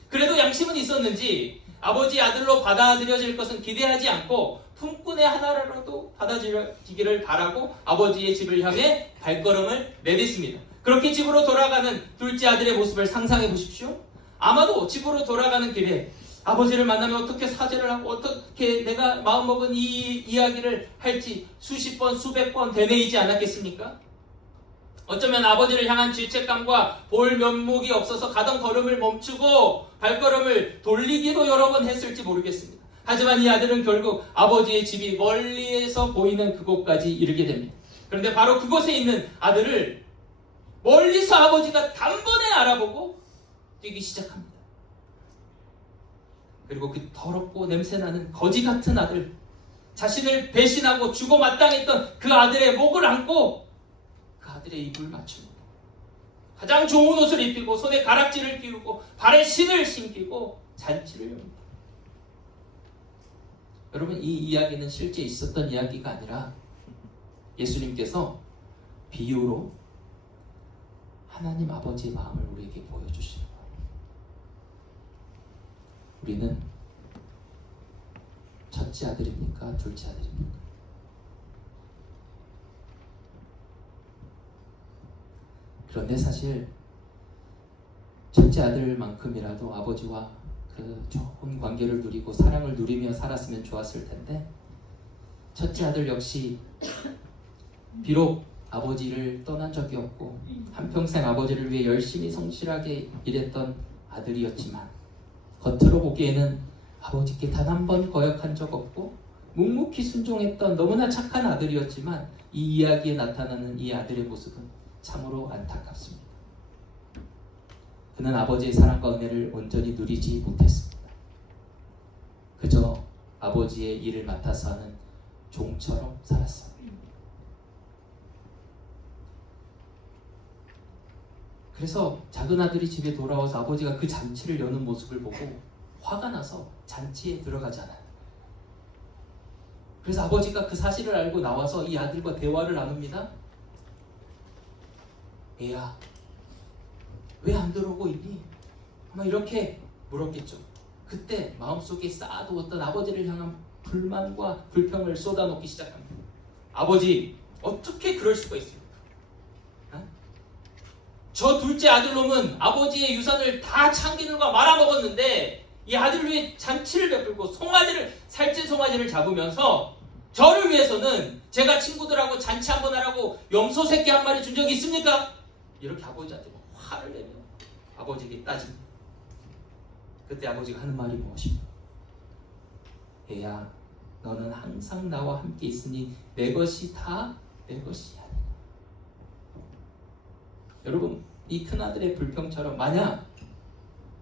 그래도 양심은 있었는지 아버지 아들로 받아들여질 것은 기대하지 않고 품꾼의 하나라도 받아들여지기를 바라고 아버지의 집을 향해 발걸음을 내딛습니다. 그렇게 집으로 돌아가는 둘째 아들의 모습을 상상해 보십시오. 아마도 집으로 돌아가는 길에 아버지를 만나면 어떻게 사죄를 하고 어떻게 내가 마음먹은 이 이야기를 할지 수십 번 수백 번 되뇌이지 않았겠습니까? 어쩌면 아버지를 향한 죄책감과 볼 면목이 없어서 가던 걸음을 멈추고 발걸음을 돌리기도 여러 번 했을지 모르겠습니다. 하지만 이 아들은 결국 아버지의 집이 멀리에서 보이는 그곳까지 이르게 됩니다. 그런데 바로 그곳에 있는 아들을 멀리서 아버지가 단번에 알아보고 뛰기 시작합니다. 그리고 그 더럽고 냄새나는 거지 같은 아들, 자신을 배신하고 죽어 마땅했던 그 아들의 목을 안고 그 아들의 입을 맞춥니다. 가장 좋은 옷을 입히고 손에 가락지를 끼우고 발에 신을 신기고 잔치를 엽니다. 여러분, 이 이야기는 실제 있었던 이야기가 아니라 예수님께서 비유로 하나님 아버지의 마음을 우리에게 보여주시는 거예요. 우리는 첫째 아들입니까? 둘째 아들입니까? 그런데 사실 첫째 아들만큼이라도 아버지와 그 좋은 관계를 누리고 사랑을 누리며 살았으면 좋았을 텐데, 첫째 아들 역시 비록 아버지를 떠난 적이 없고 한평생 아버지를 위해 열심히 성실하게 일했던 아들이었지만 겉으로 보기에는 아버지께 단 한 번 거역한 적 없고 묵묵히 순종했던 너무나 착한 아들이었지만 이 이야기에 나타나는 이 아들의 모습은 참으로 안타깝습니다. 그는 아버지의 사랑과 은혜를 온전히 누리지 못했습니다. 그저 아버지의 일을 맡아서 하는 종처럼 살았어요. 그래서 작은 아들이 집에 돌아와서 아버지가 그 잔치를 여는 모습을 보고 화가 나서 잔치에 들어가잖아요. 그래서 아버지가 그 사실을 알고 나와서 이 아들과 대화를 나눕니다. 애야, 왜 안 들어오고 있니? 아마 이렇게 물었겠죠. 그때 마음속에 쌓아두었던 아버지를 향한 불만과 불평을 쏟아놓기 시작합니다. 아버지, 어떻게 그럴 수가 있습니까? 저 둘째 아들놈은 아버지의 유산을 다 참기름과 말아먹었는데 이 아들을 위해 잔치를 베풀고 살찐 송아지를 잡으면서 저를 위해서는 제가 친구들하고 잔치 한번 하라고 염소 새끼 한 마리 준 적이 있습니까? 이렇게 아버지한테 화를 내며 아버지에게 따집니다. 그때 아버지가 하는 말이 무엇입니까? 애야, 너는 항상 나와 함께 있으니 내 것이 다 내 것이야. 여러분, 이 큰아들의 불평처럼 만약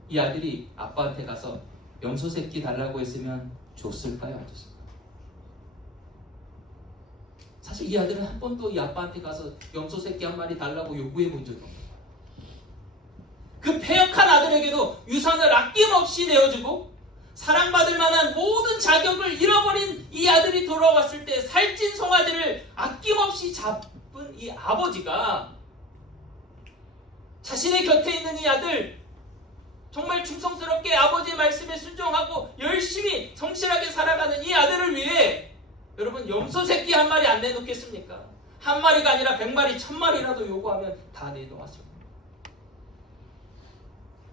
이 아들이 아빠한테 가서 염소 새끼 달라고 했으면 줬을까요? 안 줬을까요? 사실 이 아들은 한 번도 이 아빠한테 가서 염소 새끼 한 마리 달라고 요구해 본 적이 없는 거예요. 그 패역한 아들에게도 유산을 아낌없이 내어주고 사랑받을 만한 모든 자격을 잃어버린 이 아들이 돌아왔을 때 살찐 송아지를 아낌없이 잡은 이 아버지가 자신의 곁에 있는 이 아들, 정말 충성스럽게 아버지의 말씀에 순종하고 열심히 성실하게 살아가는 이 아들을 위해 여러분 염소 새끼 한 마리 안 내놓겠습니까? 한 마리가 아니라 100마리, 1000마리라도 요구하면 다 내놓았을 겁니다.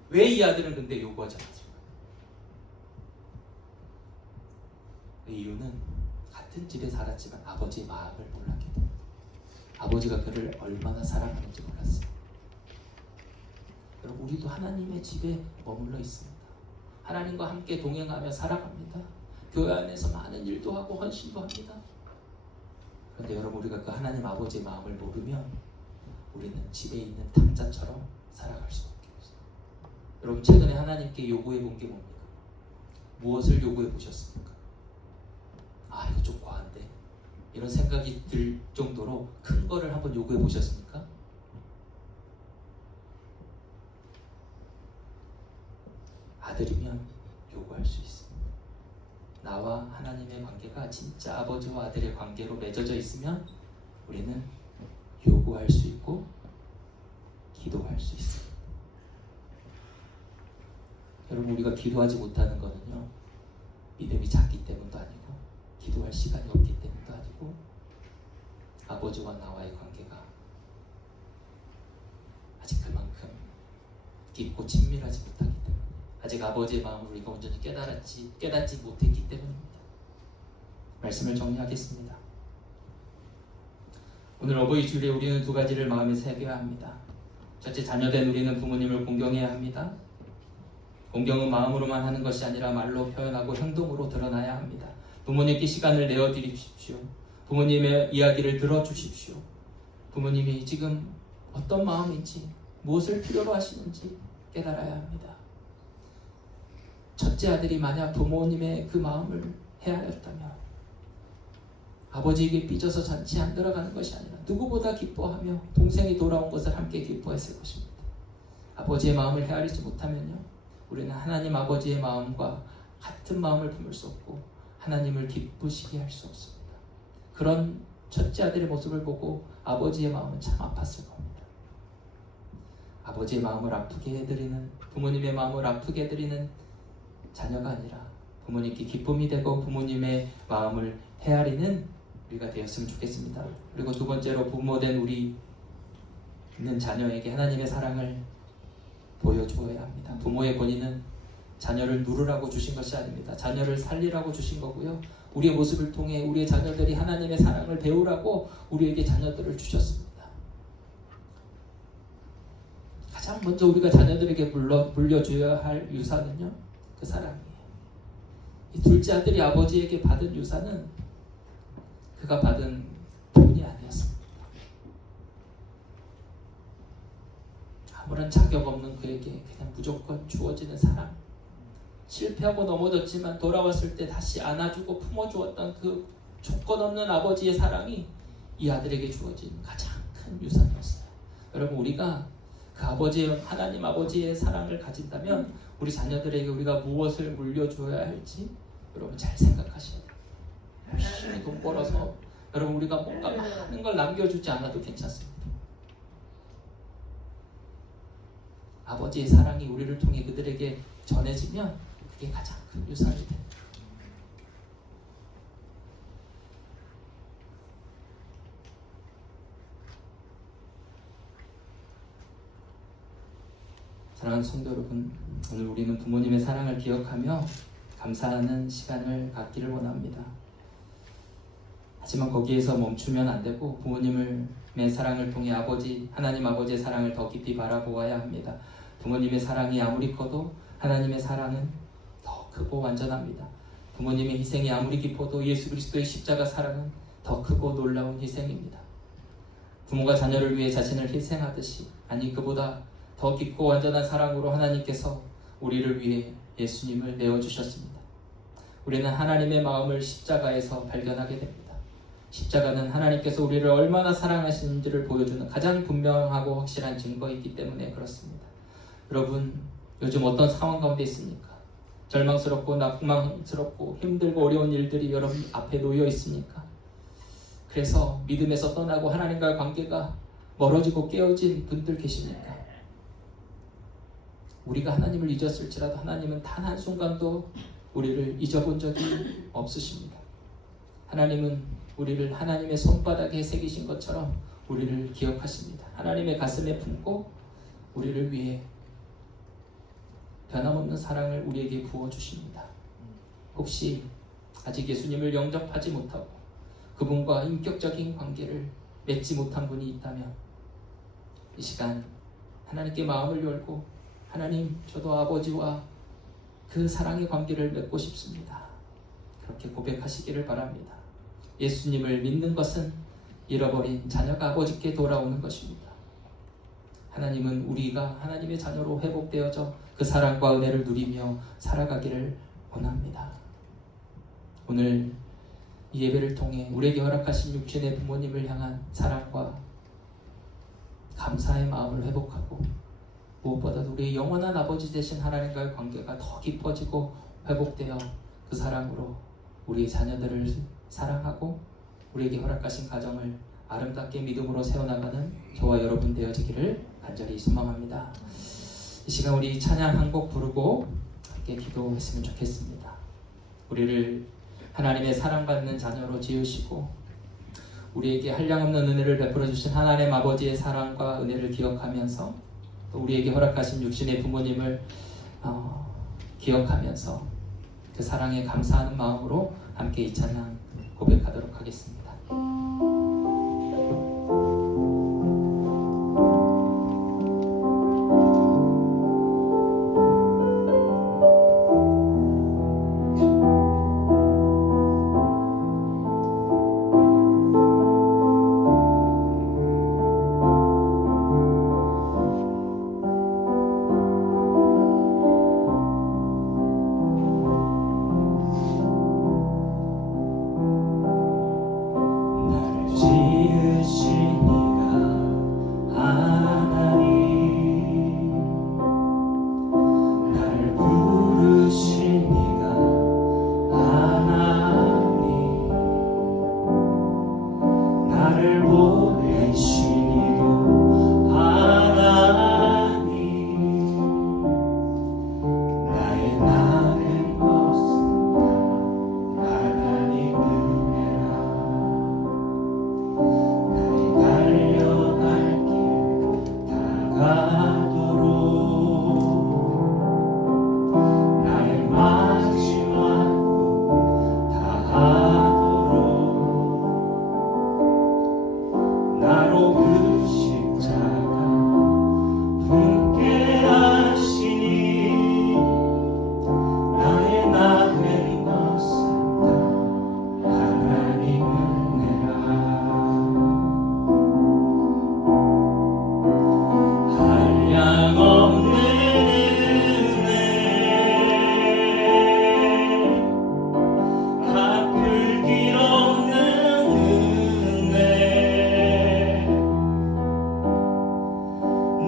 왜 이 아들은 근데 요구하지 않았을까? 그 이유는 같은 집에 살았지만 아버지의 마음을 몰랐기 때문에 아버지가 그를 얼마나 사랑하는지 몰랐어요. 여러분, 우리도 하나님의 집에 머물러 있습니다. 하나님과 함께 동행하며 살아갑니다. 교회 안에서 많은 일도 하고 헌신도 합니다. 그런데 여러분, 우리가 그 하나님 아버지의 마음을 모르면 우리는 집에 있는 탕자처럼 살아갈 수밖에 없어요. 여러분, 최근에 하나님께 요구해 본 게 뭡니까? 무엇을 요구해 보셨습니까? 아, 이거 좀 과한데, 이런 생각이 들 정도로 큰 거를 한번 요구해 보셨습니까? 아들이면 요구할 수 있습니다. 나와 하나님의 관계가 진짜 아버지와 아들의 관계로 맺어져 있으면 우리는 요구할 수 있고 기도할 수 있습니다. 여러분, 우리가 기도하지 못하는 것은요, 믿음이 작기 때문도 아니고 기도할 시간이 없기 때문도 아니고 아버지와 나와의 관계가 아직 그만큼 깊고 친밀하지 못하기 때문에, 아직 아버지의 마음을 우리가 온전히 깨닫지 못했기 때문입니다. 말씀을 정리하겠습니다. 오늘 어버이 주일에 우리는 두 가지를 마음에 새겨야 합니다. 첫째, 자녀된 우리는 부모님을 공경해야 합니다. 공경은 마음으로만 하는 것이 아니라 말로 표현하고 행동으로 드러나야 합니다. 부모님께 시간을 내어드립시오. 부모님의 이야기를 들어주십시오. 부모님이 지금 어떤 마음인지, 무엇을 필요로 하시는지 깨달아야 합니다. 첫째 아들이 만약 부모님의 그 마음을 헤아렸다면 아버지에게 삐져서 잔치 안 들어가는 것이 아니라 누구보다 기뻐하며 동생이 돌아온 것을 함께 기뻐했을 것입니다. 아버지의 마음을 헤아리지 못하면요, 우리는 하나님 아버지의 마음과 같은 마음을 품을 수 없고 하나님을 기쁘시게 할 수 없습니다. 그런 첫째 아들의 모습을 보고 아버지의 마음은 참 아팠을 겁니다. 아버지의 마음을 아프게 해드리는, 부모님의 마음을 아프게 해드리는 자녀가 아니라 부모님께 기쁨이 되고 부모님의 마음을 헤아리는 우리가 되었으면 좋겠습니다. 그리고 두 번째로, 부모된 우리 있는 자녀에게 하나님의 사랑을 보여주어야 합니다. 부모의 권위는 자녀를 누르라고 주신 것이 아닙니다. 자녀를 살리라고 주신 거고요. 우리의 모습을 통해 우리의 자녀들이 하나님의 사랑을 배우라고 우리에게 자녀들을 주셨습니다. 가장 먼저 우리가 자녀들에게 물려줘야 할 유산은요, 그 사랑이에요. 이 둘째 아들이 아버지에게 받은 유산은 그가 받은 돈이 아니었습니다. 아무런 자격 없는 그에게 그냥 무조건 주어지는 사랑, 실패하고 넘어졌지만 돌아왔을 때 다시 안아주고 품어주었던 그 조건 없는 아버지의 사랑이 이 아들에게 주어진 가장 큰 유산이었어요. 여러분, 우리가 그 하나님 아버지의 사랑을 가진다면 우리 자녀들에게 우리가 무엇을 물려줘야 할지 여러분 잘 생각하셔야 돼요. 열심히 돈 벌어서 여러분 우리가 뭔가 많은 걸 남겨주지 않아도 괜찮습니다. 아버지의 사랑이 우리를 통해 그들에게 전해지면 그게 가장 큰 유산이 됩니다. 사랑하는 성도 여러분, 오늘 우리는 부모님의 사랑을 기억하며 감사하는 시간을 갖기를 원합니다. 하지만 거기에서 멈추면 안 되고 부모님의 사랑을 통해 하나님 아버지의 사랑을 더 깊이 바라보아야 합니다. 부모님의 사랑이 아무리 커도 하나님의 사랑은 더 크고 완전합니다. 부모님의 희생이 아무리 깊어도 예수 그리스도의 십자가 사랑은 더 크고 놀라운 희생입니다. 부모가 자녀를 위해 자신을 희생하듯이, 아니 그보다 더 깊고 완전한 사랑으로 하나님께서 우리를 위해 예수님을 내어주셨습니다. 우리는 하나님의 마음을 십자가에서 발견하게 됩니다. 십자가는 하나님께서 우리를 얼마나 사랑하시는지를 보여주는 가장 분명하고 확실한 증거이기 때문에 그렇습니다. 여러분, 요즘 어떤 상황 가운데 있습니까? 절망스럽고 낙망스럽고 힘들고 어려운 일들이 여러분 앞에 놓여 있습니까? 그래서 믿음에서 떠나고 하나님과의 관계가 멀어지고 깨어진 분들 계십니까? 우리가 하나님을 잊었을지라도 하나님은 단 한순간도 우리를 잊어본 적이 없으십니다. 하나님은 우리를 하나님의 손바닥에 새기신 것처럼 우리를 기억하십니다. 하나님의 가슴에 품고 우리를 위해 변함없는 사랑을 우리에게 부어주십니다. 혹시 아직 예수님을 영접하지 못하고 그분과 인격적인 관계를 맺지 못한 분이 있다면 이 시간 하나님께 마음을 열고 하나님, 저도 아버지와 그 사랑의 관계를 맺고 싶습니다. 그렇게 고백하시기를 바랍니다. 예수님을 믿는 것은 잃어버린 자녀가 아버지께 돌아오는 것입니다. 하나님은 우리가 하나님의 자녀로 회복되어져 그 사랑과 은혜를 누리며 살아가기를 원합니다. 오늘 이 예배를 통해 우리에게 허락하신 육신의 부모님을 향한 사랑과 감사의 마음을 회복하고 무엇보다도 우리의 영원한 아버지 되신 하나님과의 관계가 더 깊어지고 회복되어 그 사랑으로 우리의 자녀들을 사랑하고 우리에게 허락하신 가정을 아름답게 믿음으로 세워나가는 저와 여러분 되어지기를 간절히 소망합니다. 이 시간 우리 찬양 한 곡 부르고 함께 기도했으면 좋겠습니다. 우리를 하나님의 사랑받는 자녀로 지으시고 우리에게 한량없는 은혜를 베풀어 주신 하나님 아버지의 사랑과 은혜를 기억하면서 또 우리에게 허락하신 육신의 부모님을 기억하면서 그 사랑에 감사하는 마음으로 함께 이 찬양 고백하도록 하겠습니다. 나의 나된 것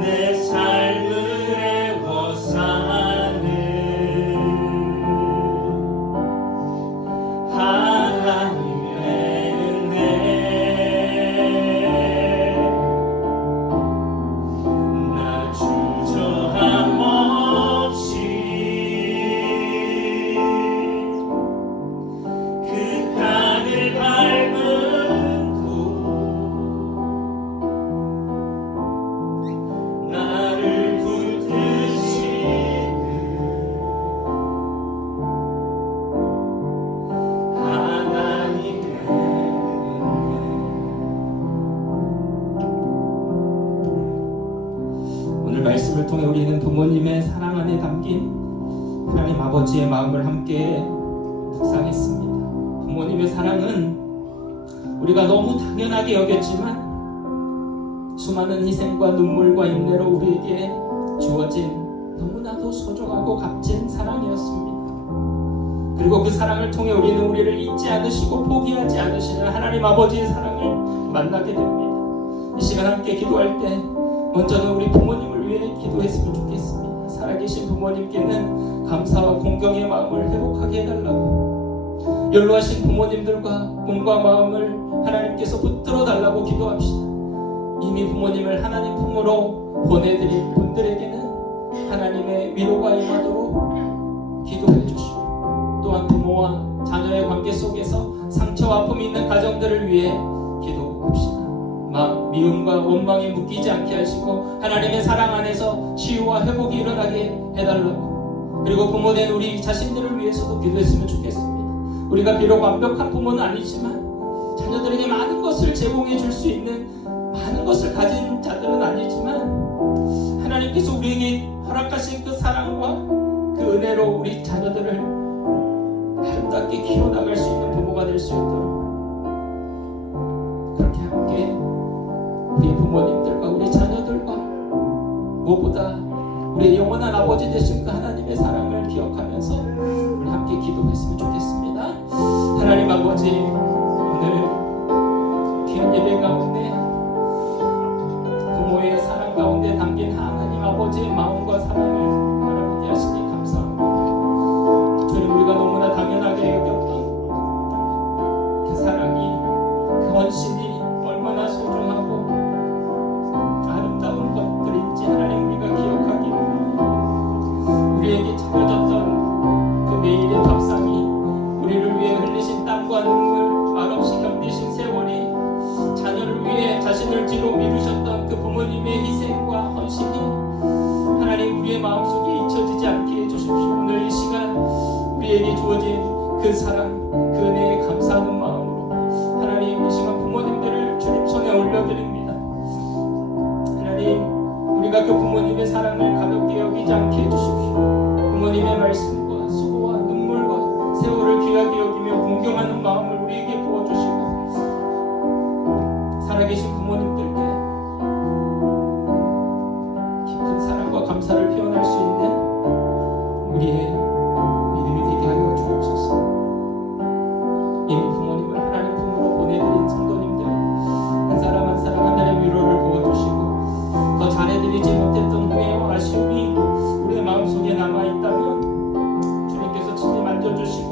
내 삶을 애워 사는 하나님의 은혜 나 주저함 없이 그 땅을 밟은 곳 나를 붙드시는 하나님의 오늘 말씀을 통해 우리는 부모님의 사랑 안에 담긴 하나님 아버지의 마음을 함께 묵상했습니다. 부모님의 사랑은 우리가 너무 당연하게 여겼지만 수많은 희생과 눈물과 인내로 우리에게 주어진 너무나도 소중하고 값진 사랑이었습니다. 그리고 그 사랑을 통해 우리는 우리를 잊지 않으시고 포기하지 않으시는 하나님 아버지의 사랑을 만나게 됩니다. 이 시간 함께 기도할 때 먼저는 우리 부모님을 위해 기도했으면 좋겠습니다. 살아계신 부모님께는 감사와 공경의 마음을 회복하게 해달라고, 연로하신 부모님들과 몸과 마음을 하나님께서 붙들어 달라고 기도합시다. 이미 부모님을 하나님 품으로 보내드릴 분들에게는 하나님의 위로가 임하도록 기도해 주시고, 또한 부모와 자녀의 관계 속에서 상처와 아픔이 있는 가정들을 위해 기도합시다. 미움과 원망에 묶이지 않게 하시고 하나님의 사랑 안에서 치유와 회복이 일어나게 해달라고, 그리고 부모된 우리 자신들을 위해서도 기도했으면 좋겠습니다. 우리가 비록 완벽한 부모는 아니지만 자녀들에게 많은 것을 제공해 줄 수 있는 많은 것을 가진 자들은 아니지만 하나님께서 우리에게 허락하신 그 사랑과 그 은혜로 우리 자녀들을 아름답게 키워나갈 수 있는 부모가 될 수 있도록 그렇게 함께 우리 부모님들과 우리 자녀들과 무엇보다 우리의 영원한 아버지 되신 그 하나님의 사랑을 기억하면서 우리 함께 기도했으면 좋겠습니다. 하나님 아버지, 오늘 귀한 예배 가운데 부모의 사랑 가운데 담긴 하나님 아버지의 마음과 사랑을 바라보게 하시니 감사합니다. 주님, 우리가 너무나 당연하게 여겼던 그 사랑이, 그 헌신이 얼마나 소중하고 아름다운 것들인지 하나님 우리가 기억하기를, 우리에게 차려졌던 그 매일의 밥상이, 우리를 위해 흘리신 땀과 눈물, 말없이 견디신 세월이, 자녀를 위해 자신을 뒤로 미루셨던 그 부모님의 희생과 헌신이 하나님 우리의 마음속에 잊혀지지 않게 해주십시오. 오늘 이 시간 우리에게 주어진 그 사랑, 그 은혜에 감사하는 마음으로 하나님 이 시간 부모님들을 주님 손에 올려드립니다. 하나님, 우리가 그 부모님의 사랑을 가볍게 여기지 않게 해주십시오. 부모님의 말씀과 수고와 눈물과 세월을 귀하게 여기며 공경하는 마음을 우리에게 부어주시고, 살아계신 부모님들께 깊은 사랑과 감사를 표현할 수 있는 우리의 믿음이 되게 하여 주옵소서. 이미 부모님을 하나님 품으로 보내드린 성도님들 한 사람 한 사람 하나님의 위로를 부어주시고, 더 잘해드리지 못했던 후회와 아쉬움이 우리의 마음속에 남아있다면 주님께서 친히 만져주시고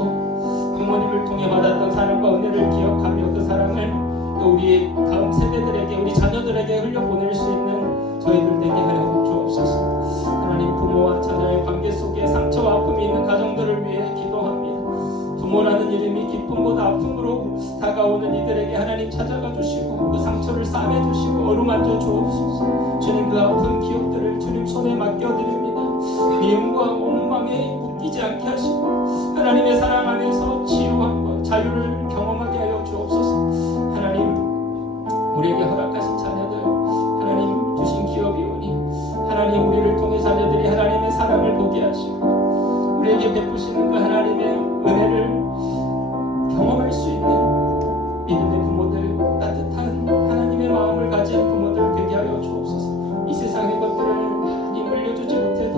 부모님을 통해 받았던 사랑과 은혜를 기억하며 그 사랑을 또 우리의 다음 세대들에게, 우리 자녀들에게 흘려보낼 수 있는 저희들 되게 하여 주옵소서. 하나님, 부모와 자녀의 관계 속에 상처와 아픔이 있는 가정들을 위해 기도합니다. 부모라는 이름이 기쁨보다 아픔으로 다가오는 이들에게 하나님 찾아가 주시고 그 상처를 싸매 주시고 어루만져 주옵소서. 주님, 그 아픈 기억들을 주님 손에 맡겨드립니다. 미움과 원망에 묶이지 않게 하시고 하나님의 사랑 안에서 치유함과 자유를 경험하게 하여 주옵소서. 하나님, 우리에게 허락하신 자녀들 하나님 주신 기업이오니 하나님 우리를 통해 자녀들이 하나님의 사랑을 보게 하시고 우리에게 베푸시는 그 하나님의 은혜를 경험할 수 있는 믿음의 부모들, 따뜻한 하나님의 마음을 가진 부모들 되게 하여 주옵소서. 이 세상의 것들을 많이 물려주지 못해도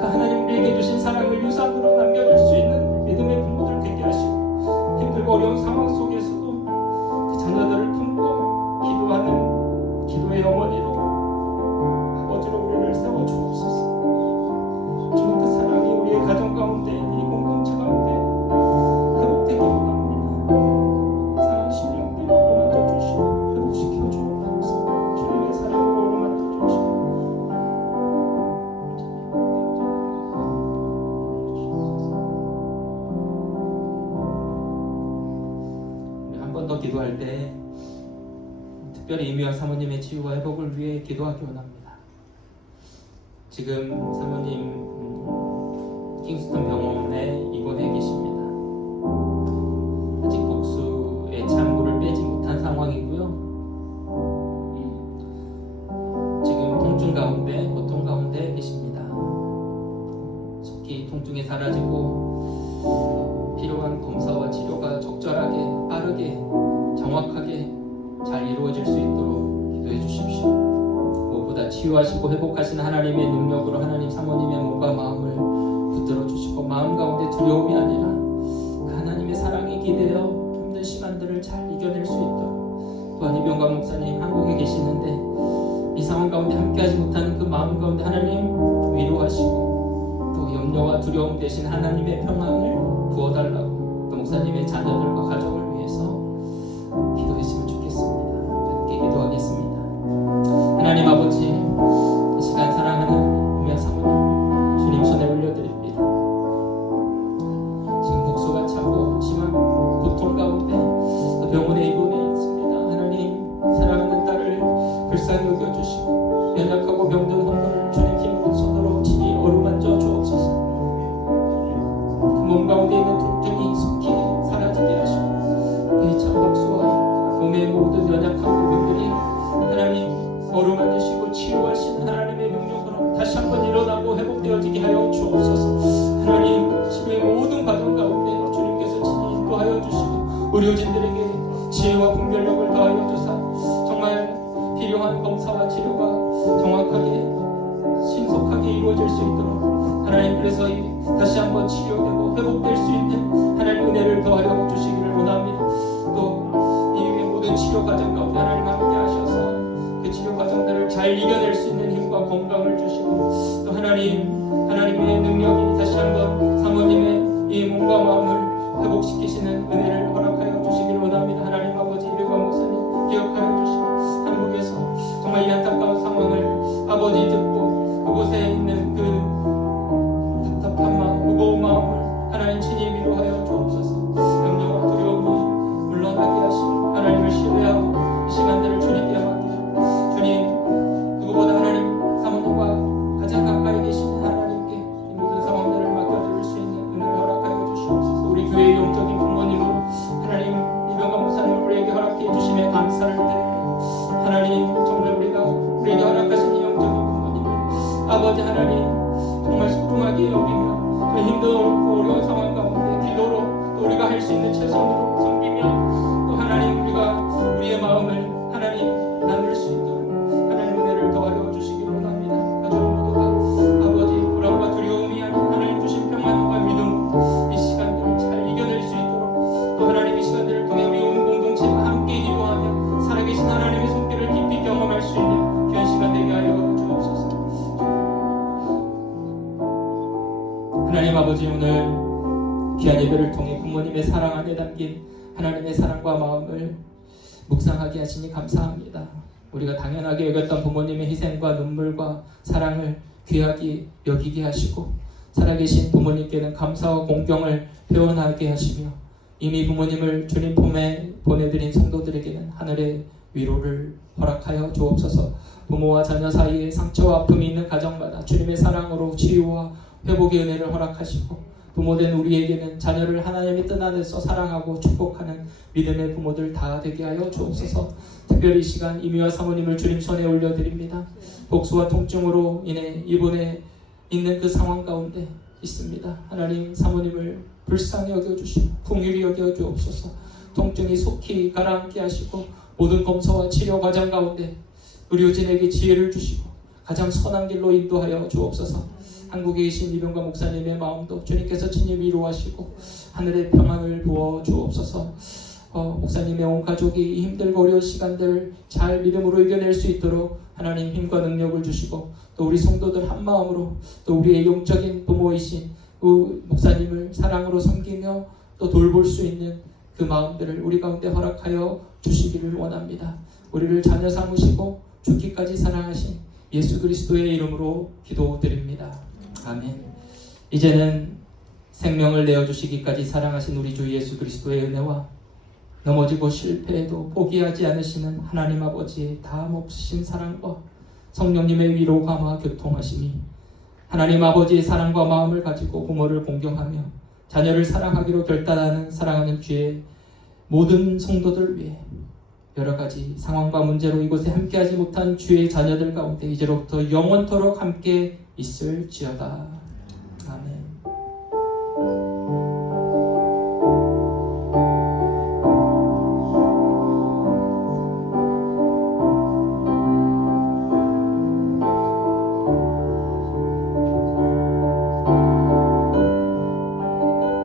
그 하나님 우리에게 주신 사랑을 유산으로 남겨줄 수 있는 믿음의 부모들 되게 하시고, 힘들고 어려운 상황 속에서도 그 자녀들을 품고 기도하는 기도의 어머니로, 아버지로 기도할 때 특별히 이미와 사모님의 치유와 회복을 위해 기도하기 원합니다. 지금 사모님 킹스턴 병원에 입원해 계십니다. 아직 복수의 찬물을 빼지 못한 상황이고요. 지금 통증 가운데, 고통 가운데 계십니다. 속히 통증이 사라지고 필요한 검사와 치료가 적절하게, 빠르게, 정확하게 잘 이루어질 수 있도록 기도해 주십시오. 무엇보다 치유하시고 회복하시는 하나님의 능력으로 하나님 사모님의 몸과 마음을 붙들어 주시고 마음 가운데 두려움이 아니라 그 하나님의 사랑이 기대어 힘든 시간들을 잘 이겨낼 수 있도록, 또한 이병관 목사님 한국에 계시는데 이 상황 가운데 함께하지 못하는 그 마음 가운데 하나님 위로하시고 또 염려와 두려움 대신 하나님의 평안을 부어달라고 또 목사님의 자녀들과 가정을 위해서 기도했으면 좋겠습니다. 함께 기도하겠습니다. 하나님 아버지, 이 시간 사랑하는 우리 사모님 주님 손에 올려드립니다. 지금 복수가 차고 심한 고통 가운데 병원에 입원해 있습니다. 하나님 사랑하는 딸을 불쌍히 여겨주시고 연약하고 병든 헌물을 주님 힘든 손으로 친히 어루만져 주옵소서. 그 몸 가운데 있는 통증이 속히 사라지게 하시고 배찬 박수와 몸의 모든 연약한 부분들이 하나님 어루만지시고 치유하시는 하나님의 능력으로 다시 한번 일어나고 회복되어지게 하여 주옵소서. 하나님 치료의 모든 과정 가운데 주님께서 친히 인도하여 주시고 의료진들에게 지혜와 분별력을 더하여 주사 정말 필요한 검사와 치료가 정확하게 신속하게 이루어질 수 있도록 하나님, 그래서 다시 한번 치료되고 회복될 수 있는 하나님 은혜를 더하여 주시기를 원합니다. 또 이 모든 치료 과정 가운데 하나님 함께 하셔서 그 치료 과정들을 잘 이겨낼 수 있는 힘과 건강을 주시고 또 하나님의 능력이 다시 한번 사모님의 이 몸과 마음을 회복시키시는 은혜를 허락하여 주시기를 원합니다. 하나님 아버지, 이병관 목사님 기억하여 주시고 한국에서 정말 이 안타까운 상황을 아버지 듣고 그곳에 있는 그 답답한 마음, 무거운 마음을 하나님 친히 위로하여 주옵소서. 염려와 두려움이 물러나게 하시고 하나님을 신뢰하고 이 시간들을 주님께 맡기고 주님 누구보다 하나님 사모님과 가장 가까이 계시는 하나님께 이 모든 상황들을 맡겨드릴 수 있는 은혜를 허락하여 주시옵소서. 우리 교회의 영적인 부모님으로 하나님 이병관 목사님을 우리에게 허락해 주심에 감사를 드립니다. 하나님 정말 우리에게 허락하신 이 영적인 부모님을 아버지 하나님 정말 소중하게 여기며 그 힘든 어려운 상황 가운데 기도로 또 우리가 할 수 있는 최선으로 섬기며 또 하나님 우리의 마음을 하나님 나눌 수 있도록 하나님 은혜를 더하여 주시기를 원합니다. 가족 모두가 아버지 불안과 두려움이 아닌 하나님 주신 평안과 믿음 이 시간들을 잘 이겨낼 수 있도록 또 하나님 이 시간들을 통해 우리 온 공동체가 함께 기도하며 살아계신 하나님의 손길을 깊이 경험할 수 있는 귀한 시간 되게 하여 주옵소서. 하나님 아버지, 오늘 귀한 예배를 통해 부모님의 사랑 안에 담긴 하나님의 사랑과 마음을 묵상하게 하시니 감사합니다. 우리가 당연하게 여겼던 부모님의 희생과 눈물과 사랑을 귀하게 여기게 하시고 살아계신 부모님께는 감사와 공경을 표현하게 하시며 이미 부모님을 주님 품에 보내드린 성도들에게는 하늘의 위로를 허락하여 주옵소서. 부모와 자녀 사이에 상처와 아픔이 있는 가정마다 주님의 사랑으로 치유와 회복의 은혜를 허락하시고 부모된 우리에게는 자녀를 하나님의 뜻 안에서 사랑하고 축복하는 믿음의 부모들 다 되게 하여 주옵소서. 특별히 이 시간 이미와 사모님을 주님 손에 올려드립니다. 복수와 통증으로 인해 입원해 있는 그 상황 가운데 있습니다. 하나님 사모님을 불쌍히 여겨주시고 긍휼히 여겨주옵소서. 통증이 속히 가라앉게 하시고 모든 검사와 치료 과정 가운데 의료진에게 지혜를 주시고 가장 선한 길로 인도하여 주옵소서. 한국에 계신 이병관 목사님의 마음도 주님께서 친히 위로하시고 하늘의 평안을 부어 주옵소서. 목사님의 온 가족이 힘들고 어려운 시간들 잘 믿음으로 이겨낼 수 있도록 하나님 힘과 능력을 주시고 또 우리 성도들 한 마음으로 또 우리의 영적인 부모이신 그 목사님을 사랑으로 섬기며 또 돌볼 수 있는 그 마음들을 우리 가운데 허락하여 주시기를 원합니다. 우리를 자녀 삼으시고 죽기까지 사랑하신 예수 그리스도의 이름으로 기도드립니다. 아멘. 이제는 생명을 내어주시기까지 사랑하신 우리 주 예수 그리스도의 은혜와 넘어지고 실패해도 포기하지 않으시는 하나님 아버지의 다함없으신 사랑과 성령님의 위로 감화 교통하심이 하나님 아버지의 사랑과 마음을 가지고 부모를 공경하며 자녀를 사랑하기로 결단하는 사랑하는 주의 모든 성도들 위해 여러 가지 상황과 문제로 이곳에 함께하지 못한 주의 자녀들 가운데 이제로부터 영원토록 함께 있을지어다.